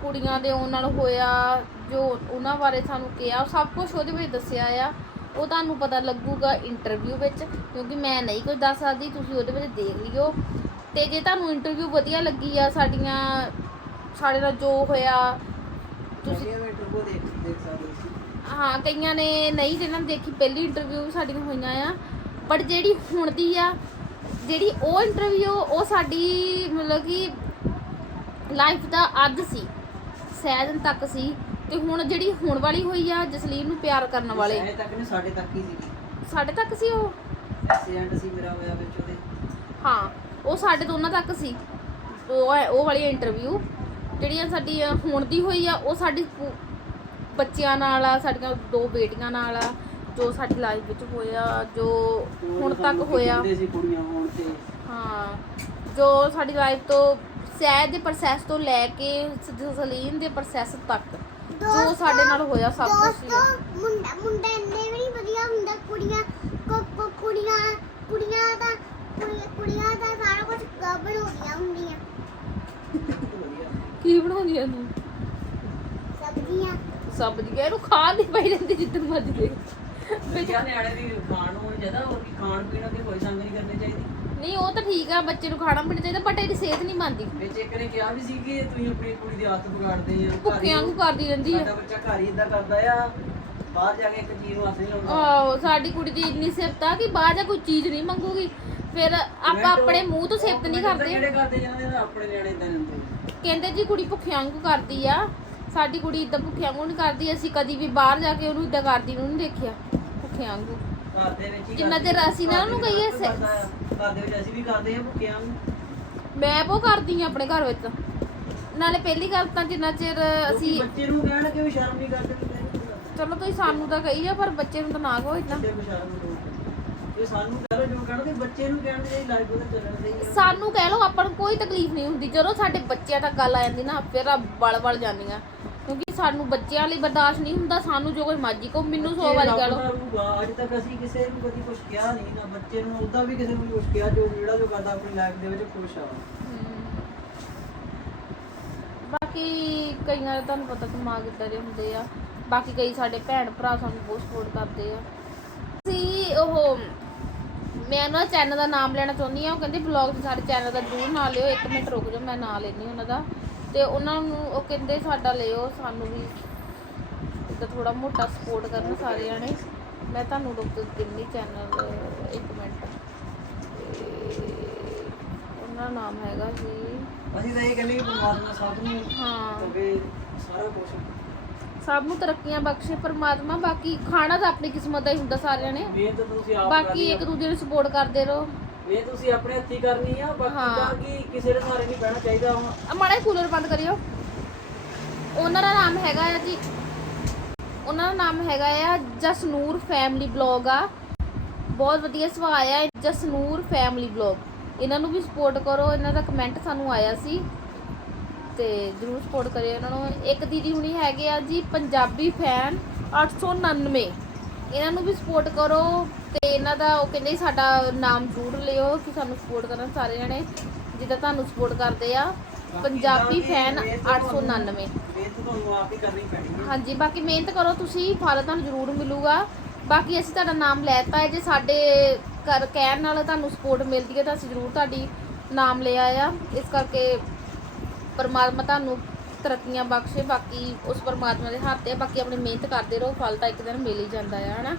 ਕੁੜੀਆਂ ਦੇ ਉਹਨਾਂ ਨਾਲ ਹੋਇਆ, ਜੋ ਉਹਨਾਂ ਬਾਰੇ ਸਾਨੂੰ ਕਿਹਾ ਸਭ ਕੁਝ ਉਹਦੇ ਵਿੱਚ ਦੱਸਿਆ ਆ। ਉਹ ਤੁਹਾਨੂੰ ਪਤਾ ਲੱਗੂਗਾ ਇੰਟਰਵਿਊ ਵਿੱਚ, ਕਿਉਂਕਿ ਮੈਂ ਨਹੀਂ ਕੁਝ ਦੱਸ ਸਕਦੀ, ਤੁਸੀਂ ਉਹਦੇ ਵਿੱਚ ਦੇਖ ਲਿਓ। ਤੇ ਜੇ ਤੁਹਾਨੂੰ ਇੰਟਰਵਿਊ ਵਧੀਆ ਲੱਗੀ ਆ ਸਾਡੀਆਂ, ਸਾਡੇ ਨਾਲ ਜੋ ਹੋਇਆ, ਤੁਸੀਂ ਤੁਸੀਂ ਦੇਖ ਹਾਂ ਕਈਆਂ ਨੇ ਨਹੀਂ ਜਿਹਨਾਂ ਨੇ ਦੇਖੀ ਪਹਿਲੀ ਇੰਟਰਵਿਊ ਸਾਡੀਆਂ ਹੋਈਆਂ ਆ ਬਟ ਜਿਹੜੀ ਹੁਣ ਦੀ ਆ ਜਿਹੜੀ ਉਹ ਇੰਟਰਵਿਊ ਉਹ ਸਾਡੀ ਮਤਲਬ ਕਿ ਲਾਈਫ ਦਾ ਅੱਧ ਸੀ ਸਹਿਜਨ ਤੱਕ ਸੀ ਤੇ ਹੁਣ ਜਿਹੜੀ ਹੁਣ ਵਾਲੀ ਹੋਈ ਆ ਜਸਲੀਨ ਨੂੰ ਪਿਆਰ ਕਰਨ ਵਾਲੇ। ਤੱਕ ਸਾਡੇ ਤੱਕ ਹੀ ਸੀ ਸਾਡੇ ਤੱਕ ਸੀ ਉਹ? ਐਕਸੀਡੈਂਟ ਸੀ ਮੇਰਾ ਹੋਇਆ ਵਿੱਚ ਉਹਦੇ। ਹਾਂ ਉਹ ਸਾਡੇ ਦੋਨਾਂ ਤੱਕ ਸੀ। ਉਹ ਉਹ ਵਾਲੀ ਇੰਟਰਵਿਊ ਜਿਹੜੀਆਂ ਸਾਡੀਆਂ ਹੁਣ ਦੀ ਹੋਈ ਆ ਉਹ ਸਾਡੀ ਬੱਚਿਆਂ ਨਾਲ ਆ ਸਾਡੀਆਂ ਦੋ ਬੇਟੀਆਂ ਨਾਲ ਆ ਜੋ ਸਾਡੀ ਲਾਈਫ ਵਿੱਚ ਹੋਇਆ ਜੋ ਹੁਣ ਤੱਕ ਹੋਇਆ। ਕਹਿੰਦੇ ਸੀ ਕੁੜੀਆਂ ਹੋਣ ਤੇ? ਹਾਂ ਜੋ ਸਾਡੀ ਲਾਈਫ ਤੋਂ ਸਹਿਜ ਦੇ ਪ੍ਰੋਸੈਸ ਤੋਂ ਲੈ ਕੇ ਸਲੀਨ ਦੇ ਪ੍ਰੋਸੈਸ ਤੱਕ ਜੋ ਸਾਡੇ ਨਾਲ ਹੋਇਆ ਸਭ ਕੁਝ ਦੋਸਤੋ ਮੁੰਡਾ ਮੁੰਡਾ ਇੰਨੇ ਵੀ ਨਹੀਂ ਵਧੀਆ ਹੁੰਦਾ ਕੁੜੀਆਂ ਕੁ- ਕੁ- ਕੁੜੀਆਂ ਕੁੜੀਆਂ ਦਾ ਕੁੜੀਆਂ ਕੁੜੀਆਂ ਦਾ ਸਾਰਾ ਕੁਝ ਗੜਬੜ ਹੋ ਗਿਆ ਹੁੰਦੀਆਂ। ਕੀ ਬਣਾਉਂਦੀਆਂ ਤੂੰ? ਸਬਜ਼ੀਆਂ। ਸਬਜ਼ੀਆਂ ਇਹਨੂੰ ਖਾ ਨਹੀਂ ਪਈ ਰਹਿੰਦੀ ਜਿੱਦਣ ਮਰਜ਼ੀ ਦੇ। ਬੱਚਿਆਂ ਨਿਆਣੇ ਦੀ ਖਾਣ ਨੂੰ ਜ਼ਿਆਦਾ ਹੋਰ ਕੀ ਖਾਣ ਪੀਣ ਦੀ ਕੋਈ ਸੰਗ ਨਹੀਂ ਕਰਨੀ ਚਾਹੀਦੀ। ਨਹੀਂ ਉਹ ਤਾਂ ਠੀਕ ਆ ਬੱਚੇ ਨੂੰ ਖਾਣਾ ਪੀਣਾ ਚਾਹੀਦਾ ਬਟ ਇਹਦੀ ਸਿਹਤ ਨਹੀਂ ਮੰਨਦੀ। ਵਿੱਚ ਇੱਕ ਨੇ ਕਿਹਾ ਵੀ ਸੀ ਕਿ ਤੁਸੀਂ ਆਪਣੀ ਕੁੜੀ ਦੀ ਆਦਤ ਵਿਗਾੜਦੇ ਆ ਘਰ ਹੀ- ਭੁੱਖਿਆਂ ਨੂੰ ਕਰਦੀ ਰਹਿੰਦੀ ਆ। ਸਾਡਾ ਬੱਚਾ ਘਰ ਹੀ ਇਦਾਂ ਕਰਦਾ ਆ ਬਾਹਰ ਜਾ ਕੇ ਇੱਕ ਚੀਜ਼ ਨੂੰ ਹੱਥ ਨਹੀਂ ਲਾਉਂਦਾ। ਆਹੋ ਸਾਡੀ ਕੁੜੀ ਦੀ ਇੰਨੀ ਸਿਫਤ ਆ ਕਿ ਬਾਹਰ ਜਾ ਕੋਈ ਚੀਜ਼ ਨਹੀਂ ਮੰਗੂਗੀ। ਫਿਰ ਆਪਾਂ ਆਪਣੇ ਮੂੰਹ ਤੋਂ ਸਿਫਤ ਨਹੀਂ ਕਰਦੇ। ਦੇ ਆਪਣੇ ਨਿਆਣੇ ਇਦਾਂ ਕਹਿੰਦੇ ਜੀ ਕੁੜੀ ਭੁੱਖਿਆਂ ਵਾਂਗੂ ਕਰਦੀ ਆ। ਸਾਡੀ ਕੁੜੀ ਇਦਾਂ ਭੁੱਖਿਆਂ ਵਾਂਗੂ ਨਹੀਂ ਕਰਦੀ ਅਸੀਂ ਕਦੀ ਵੀ ਬਾਹਰ ਜਾ ਕੇ ਉਹਨੂੰ ਇਦਾਂ ਕਰਦੀ ਨੂੰ ਨਹੀਂ ਦੇਖਿਆ ਭੁੱਖਿਆਂ ਵਾਂਗੂ। ਘਰ ਦੇ ਵਿੱਚ ਹੀ ਜਿੰਨਾ ਕਰਦੇ ਚਿਰ ਅਸੀਂ ਨਾ ਉਹਨੂੰ ਕਹੀਏ ਘਰ ਦੇ ਵਿੱਚ ਕਰਦਾ ਆ। ਘਰ ਦੇ ਵਿੱਚ ਅਸੀਂ ਵੀ ਕਰਦੇ ਆ ਭੁੱਖਿਆਂ ਨੂੰ ਮੈਂ ਉਹ ਕਰਦੀ ਆ ਆਪਣੇ ਘਰ ਵਿੱਚ। ਨਾਲੇ ਪਹਿਲੀ ਗੱਲ ਤਾਂ ਜਿੰਨਾ ਚਿਰ ਅਸੀਂ ਅਸੀਂ ਬੱਚੇ ਨੂੰ ਕਹਿਣ ਕਿ ਵੀ ਸ਼ਰਮ ਨਹੀਂ ਕਰਦੇ ਤੇ ਚਲੋ ਤੁਸੀਂ ਸਾਨੂੰ ਤਾਂ ਕਹੀ ਆ ਪਰ ਬੱਚੇ ਨੂੰ ਤਾਂ ਨਾ ਕਹੋ ਇਦਾਂ ਸ਼ਰਮ ਸਾਨੂੰ ਕਹਿ ਲਓ ਜੋ ਕਹਿਣਾ ਤੇ ਬੱਚੇ ਨੂੰ ਕਹਿਣ ਦੀ ਲਾਈਫ ਉਹਦਾ ਚੱਲਣ ਦੀ ਆ। ਸਾਨੂੰ ਕਹਿ ਲਓ ਆਪਾਂ ਨੂੰ ਕੋਈ ਤਕਲੀਫ ਨਹੀਂ ਹੁੰਦੀ। ਜਦੋਂ ਸਾਡੇ ਬੱਚਿਆਂ ਤੱਕ ਗੱਲ ਆ ਜਾਂਦੀ ਨਾ ਫਿਰ ਆ ਬਲ ਬਲ ਜਾਂਦੀਆਂ। ਕਿਉਂਕਿ ਸਾਨੂੰ ਬੱਚਿਆਂ ਲਈ ਬਰਦਾਸ਼ਤ ਨਹੀਂ ਹੁੰਦਾ ਸਾਨੂੰ ਜੋ ਕੋਈ ਮਰਜ਼ੀ ਕੋ ਮੈਨੂੰ ਸੌ ਵਾਰੀ ਕਹਿ ਲਓ। ਅੱਜ ਤੱਕ ਅਸੀਂ ਕਿਸੇ ਨੂੰ ਕਦੀ ਕੁਝ ਕਿਹਾ ਨਹੀਂ ਨਾ ਬੱਚੇ ਨੂੰ ਉਦਾਂ ਵੀ ਕਿਸੇ ਨੂੰ ਕੁਝ ਕਿਹਾ ਜੋ ਜਿਹੜਾ ਜੋ ਕਰਦਾ ਆਪਣੀ ਲਾਈਫ ਦੇ ਵਿੱਚ ਖੁਸ਼ ਆ। ਬਾਕੀ ਕਈਆਂ ਦਾ ਤੁਹਾਨੂੰ ਪਤਾ ਦਿਮਾਗ ਇਦਾਂ ਦੇ ਹੁੰਦੇ ਆ। ਬਾਕੀ ਕਈ ਸਾਡੇ ਭੈਣ ਭਰਾ ਸਾਨੂੰ ਬਹੁਤ ਸਪੋਰਟ ਕਰਦੇ ਆ। ਅਸੀਂ ਉਹ ਮੈਂ ਉਹਨਾਂ ਚੈਨਲ ਦਾ ਨਾਮ ਲੈਣਾ ਚਾਹੁੰਦੀ ਆ ਉਹ ਕਹਿੰਦੇ ਬਲੌਗ 'ਚ ਸਾਡੇ ਚੈਨਲ ਦਾ ਜ਼ਰੂਰ ਨਾਂ ਲਿਓ ਇੱਕ ਮਿੰਟ ਰੁਕ ਜਾਓ ਮੈਂ ਨਾਂ ਲੈਣੀ ਉਹਨਾਂ ਦਾ। ਤੇ ਉਹਨਾਂ ਨੂੰ ਉਹ ਕਹਿੰਦੇ ਸਾਡਾ ਲਿਓ ਸਾਨੂੰ ਵੀ ਇਦਾਂ ਥੋੜਾ ਮੋਟਾ ਸਪੋਰਟ ਕਰਨ ਸਾਰੇ ਜਾਣੇ ਮੈਂ ਤੁਹਾਨੂੰ ਰੁਕ ਦਿੰਨੀ ਚੈਨਲ ਇੱਕ ਮਿੰਟ। ਤੇ ਉਹਨਾਂ ਦਾ ਨਾਮ ਹੈਗਾ ਜੀ। ਅਸੀਂ ਤਾਂ ਇਹ ਕਹਿੰਦੇ ਕਿ ਪਰਮਾਤਮਾ ਸਭ ਨੂੰ ਹਾਂ। ਕਵੇ ਸਾਰਾ ਕੁਝ ਸਭ ਨੂੰ ਤਰੱਕੀਆਂ ਬਖਸ਼ੇ ਪਰਮਾਤਮਾ ਬਾਕੀ ਖਾਣਾ ਤਾਂ ਆਪਣੀ ਕਿਸਮਤ ਦਾ ਹੀ ਹੁੰਦਾ ਸਾਰਿਆਂ ਨੇ। ਮਿਹਨਤ ਤਾਂ ਤੁਸੀਂ ਆਪ ਬਾਕੀ। ਇੱਕ ਦੂਜੇ ਨੂੰ ਸਪੋਰਟ ਕਰਦੇ ਰਹੋ। ਇਹ ਤੁਸੀਂ ਆਪਣੇ ਹੱਥੀ ਕਰਨੀ ਆ ਬਾਕੀ ਹਾਂ। ਤਾਂ ਕੀ ਕਿਸੇ ਦੇ ਸਹਾਰੇ ਨਹੀਂ ਪੈਣਾ ਚਾਹੀਦਾ ਹੁਣ। ਆ ਮਾੜਾ ਕੂਲਰ ਬੰਦ ਕਰਿਓ। ਉਹਨਾਂ ਦਾ ਨਾਮ ਹੈਗਾ ਆ ਜੀ ਉਹਨਾਂ ਦਾ ਨਾਮ ਹੈਗਾ ਆ ਜਸਨੂਰ ਫੈਮਿਲੀ ਬਲੌਗ ਆ। ਬਹੁਤ ਵਧੀਆ ਸੁਭਾਅ ਆ ਜਸਨੂਰ ਫੈਮਿਲੀ ਬਲੌਗ ਇਹਨਾਂ ਨੂੰ ਵੀ ਸਪੋਰਟ ਕਰੋ ਇਹਨਾਂ ਦਾ ਕਮੈਂਟ ਸਾਨੂੰ ਆਇਆ ਸੀ। ਤੇ ਜਰੂਰ ਸਪੋਰਟ ਕਰਿਓ ਇਹਨਾਂ ਨੂੰ। ਇੱਕ ਦੀਦੀ ਹੁਣੀ ਹੈਗੇ ਆ ਜੀ ਪੰਜਾਬੀ ਫੈਨ 899 ਇਹਨਾਂ ਨੂੰ ਵੀ ਸਪੋਰਟ ਕਰੋ ਤੇ ਇਹਨਾਂ ਦਾ ਉਹ ਕਹਿੰਦੇ ਸਾਡਾ ਨਾਮ ਜ਼ਰੂਰ ਲਿਓ ਕਿ ਸਾਨੂੰ ਸਪੋਰਟ ਕਰਨ ਸਾਰੇ ਜਣੇ ਜਿੱਦਾਂ ਤੁਹਾਨੂੰ ਸਪੋਰਟ ਕਰਦੇ ਆ। ਪੰਜਾਬੀ ਫੈਨ 899 ਮਿਹਨਤ ਤੁਹਾਨੂੰ ਆਪ ਹੀ ਕਰਨੀ ਪੈਣੀ ਹੈ। ਹਾਂਜੀ ਬਾਕੀ ਮਿਹਨਤ ਕਰੋ ਤੁਸੀਂ ਫਲ ਤੁਹਾਨੂੰ ਜ਼ਰੂਰ ਮਿਲੂਗਾ। ਬਾਕੀ ਅਸੀਂ ਤੁਹਾਡਾ ਨਾਮ ਲੈਤਾ ਹੈ ਜੇ ਸਾਡੇ ਕਰ ਕਹਿਣ ਨਾਲ ਤੁਹਾਨੂੰ ਸਪੋਰਟ ਮਿਲਦੀ ਹੈ ਤਾਂ ਅਸੀਂ ਜ਼ਰੂਰ ਤੁਹਾਡੀ ਨਾਮ ਲਿਆ ਆ ਇਸ ਕਰਕੇ ਪਰਮਾਤਮਾ ਤੁਹਾਨੂੰ ਤਰੱਕੀਆਂ ਬਖਸ਼ੇ ਬਾਕੀ ਉਸ ਪਰਮਾਤਮਾ ਦੇ ਹੱਥ ਹੈ ਬਾਕੀ ਆਪਣੀ ਮਿਹਨਤ ਕਰਦੇ ਰਹੋ ਫਲ ਤਾਂ ਇੱਕ ਦਿਨ ਮਿਲ ਹੀ ਜਾਂਦਾ ਆ ਹਨਾ?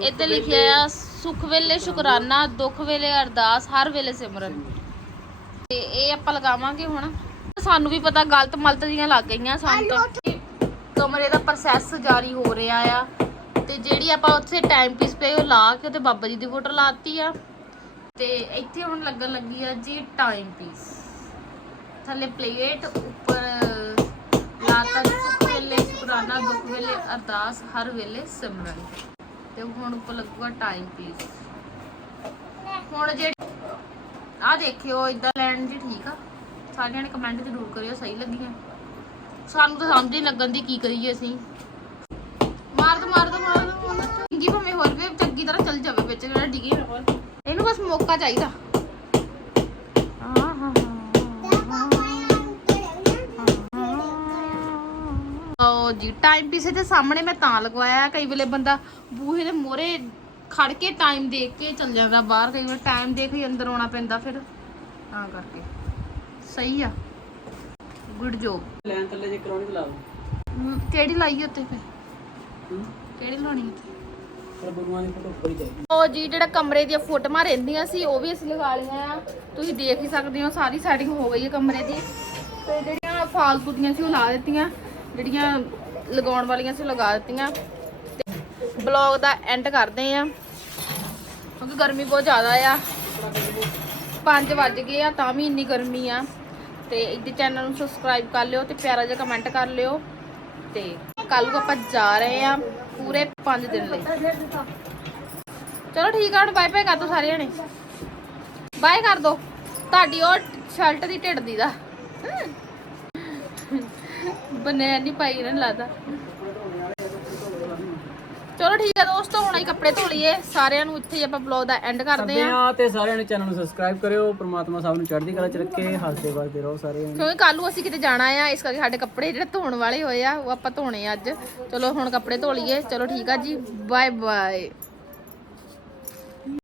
ਇੱਥੇ ਲਿਖਿਆ ਆ ਸੁਖ ਵੇਲੇ ਸ਼ੁਕਰਾਨਾ ਦੁੱਖ ਵੇਲੇ ਅਰਦਾਸ ਹਰ ਵੇਲੇ ਸਿਮਰਨ। ਤੇ ਇਹ ਆਪਾਂ ਲਗਾਵਾਂਗੇ ਹੁਣ। ਸਾਨੂੰ ਵੀ ਪਤਾ ਗਲਤ ਮਲਤ ਜੀਆਂ ਲੱਗ ਗਈਆਂ ਸਾਨੂੰ ਤਾਂ। ਕਮਰੇ ਦਾ ਪ੍ਰੋਸੈਸ ਜਾਰੀ ਹੋ ਰਿਹਾ ਆ ਤੇ ਜਿਹੜੀ ਆਪਾਂ ਉੱਥੇ ਟਾਈਮ ਪੀਸ ਪਏ ਉਹ ਲਾ ਕੇ ਤੇ ਬਾਬਾ ਜੀ ਦੀ ਫੋਟੋ ਲਾਤੀ ਆ। ਤੇ ਇੱਥੇ ਹੁਣ ਲੱਗਣ ਲੱਗੀ ਆ ਜੀ ਟਾਈਮ ਪੀਸ ਥੱਲੇ ਪਲੇਟ ਉੱਪਰ, ਲਾਤਾ ਸੁੱਖ ਵੇਲੇ ਸ਼ੁਕਰਾਨਾ ਦੁੱਖ ਵੇਲੇ ਅਰਦਾਸ ਹਰ ਵੇਲੇ ਸਿਮਰਨ। ਤੇ ਹੁਣ ਉੱਪਰ ਲੱਗੂਗਾ ਟਾਈਮ ਪੀਸ ਹੁਣ ਜਿਹੜੀ ਆ ਦੇਖਿਓ ਇਦਾਂ ਲੈਣ ਜੀ ਠੀਕ ਆ। ਸਾਰਿਆਂ ਨੇ ਕਮੈਂਟ ਜ਼ਰੂਰ ਕਰਿਓ, ਸਹੀ ਲੱਗੀਆਂ। ਸਾਨੂੰ ਤਾਂ ਸਮਝ ਨਹੀਂ ਲੱਗਣ ਦੀ ਕੀ ਕਰੀਏ ਅਸੀਂ। ਮਾਰ ਦੋ ਮਾਰ ਦੋ ਮਾਰ ਦੋ। ਉਹਨਾਂ ਚ ਡਿੱਗੀ ਭਾਵੇਂ ਹੋਰ ਵੀ ਚੰਗੀ ਤਰ੍ਹਾਂ ਚੱਲ ਜਾਵੇ ਵਿੱਚ, ਜਿਹੜਾ ਡਿੱਗੀ ਇਹਨੂੰ ਬਸ ਮੌਕਾ ਚਾਹੀਦਾ। ਓ ਜੀ। ਟਾਈਮ ਪੀਸ ਦੇ ਸਾਹਮਣੇ ਮੈਂ ਤਾਂ ਲਗਵਾਇਆ ਕਈ ਵੇਲੇ ਬੰਦਾ ਬੂਹੇ ਦੇ ਮੋਰੇ ਖੜ ਕੇ ਟਾਈਮ ਦੇਖ ਕੇ ਚੱਲ ਜਾਂਦਾ ਬਾਹਰ। ਕਈ ਵਾਰ ਟਾਈਮ ਦੇਖ ਹੀ ਅੰਦਰ ਆਉਣਾ ਪੈਂਦਾ ਫਿਰ। ਤਾਂ ਕਰਕੇ। ਸਹੀ ਆ। ਗੁੱਡ ਜੋਬ ਲੈਣ ਥੱਲੇ ਜੇ ਕਰਾਉਣੀ ਤੇ ਲਓ। ਕਿਹੜੀ ਲਾਈ ਉੱਤੇ ਫਿਰ? ਹੂੰ? ਕਿਹੜੀ ਲਾਉਣੀ ਉੱਤੇ ਉਹ ਜੀ ਜਿਹੜਾ ਕਮਰੇ ਦੀਆਂ ਫੋਟੋਆਂ ਰਹਿੰਦੀਆਂ ਸੀ ਉਹ ਵੀ ਅਸੀਂ ਲਗਾ ਲਈਆਂ ਆ। ਤੁਸੀਂ ਦੇਖ ਹੀ ਸਕਦੇ ਹੋ ਸਾਰੀ ਸੈਟਿੰਗ ਹੋ ਗਈ ਹੈ ਕਮਰੇ ਦੀ। ਤੇ ਜਿਹੜੀਆਂ ਫਾਲਤੂ ਦੀਆਂ ਸੀ ਉਹ ਲਾ ਦਿੱਤੀਆਂ। ਜਿਹੜੀਆਂ ਲਗਾਉਣ ਵਾਲੀਆਂ ਸੀ, ਲਗਾ ਦਿੱਤੀਆਂ। ਤੇ ਬਲੌਗ ਦਾ ਐਂਡ ਕਰਦੇ ਆ ਕਿਉਂਕਿ ਗਰਮੀ ਬਹੁਤ ਜ਼ਿਆਦਾ ਆ। 5 ਵੱਜ ਗਏ ਆ, ਤਾਂ ਵੀ ਇੰਨੀ ਗਰਮੀ ਆ। ਤੇ ਇਹਦੇ ਚੈਨਲ ਨੂੰ ਸਬਸਕ੍ਰਾਈਬ ਕਰ ਲਿਓ ਤੇ ਪਿਆਰਾ ਜਿਹਾ ਕਮੈਂਟ ਕਰ ਲਿਓ। ਤੇ ਕੱਲ ਨੂੰ ਆਪਾਂ ਜਾ ਰਹੇ ਆ ਪੂਰੇ 5 ਦਿਨ ਲਈ। ਚਲੋ ਠੀਕ ਆ, ਹੁਣ ਬਾਏ ਬਾਏ ਕਰ ਦੋ ਸਾਰੇ ਜਣੇ ਬਾਏ ਕਰ ਦੋ। ਤੁਹਾਡੀ ਉਹ ਸ਼ਰਟ ਦੀ ਢਿੱਡ ਦੀ ਦਾ। ਬਨੇ ਨਹੀਂ ਪਾਈ ਨੂੰ ਲੱਗਦਾ। ਚਲੋ ਠੀਕ ਆ ਦੋਸਤੋ ਹੁਣ ਅਸੀਂ ਕੱਪੜੇ ਧੋ ਲਈਏ। ਸਾਰਿਆਂ ਨੂੰ ਇੱਥੇ ਹੀ ਆਪਾਂ ਬਲੌਗ ਦਾ ਐਂਡ ਕਰਦੇ ਆ ਆ ਤੇ ਸਾਰਿਆਂ ਨੇ ਚੈਨਲ ਨੂੰ ਸਬਸਕ੍ਰਾਈਬ ਕਰਿਓ ਪ੍ਰਮਾਤਮਾ ਸਭ ਨੂੰ ਚੜ੍ਹਦੀ ਕਲਾ ਚ ਰੱਖੇ ਹੱਸਦੇ ਵਸਦੇ ਰਹੋ ਸਾਰੇ। ਕਿਉਂਕਿ ਕੱਲ ਨੂੰ ਅਸੀਂ ਕਿਤੇ ਜਾਣਾ ਆ ਇਸ ਕਰਕੇ ਸਾਡੇ ਕੱਪੜੇ ਜਿਹੜੇ ਧੋਣ ਵਾਲੇ ਹੋਏ ਆ ਉਹ ਆਪਾਂ ਧੋਣੇ ਅੱਜ। ਚਲੋ ਹੁਣ ਕੱਪੜੇ ਧੋ ਲਈਏ। ਚਲੋ ਠੀਕ ਆ ਜੀ ਬਾਏ ਬਾਏ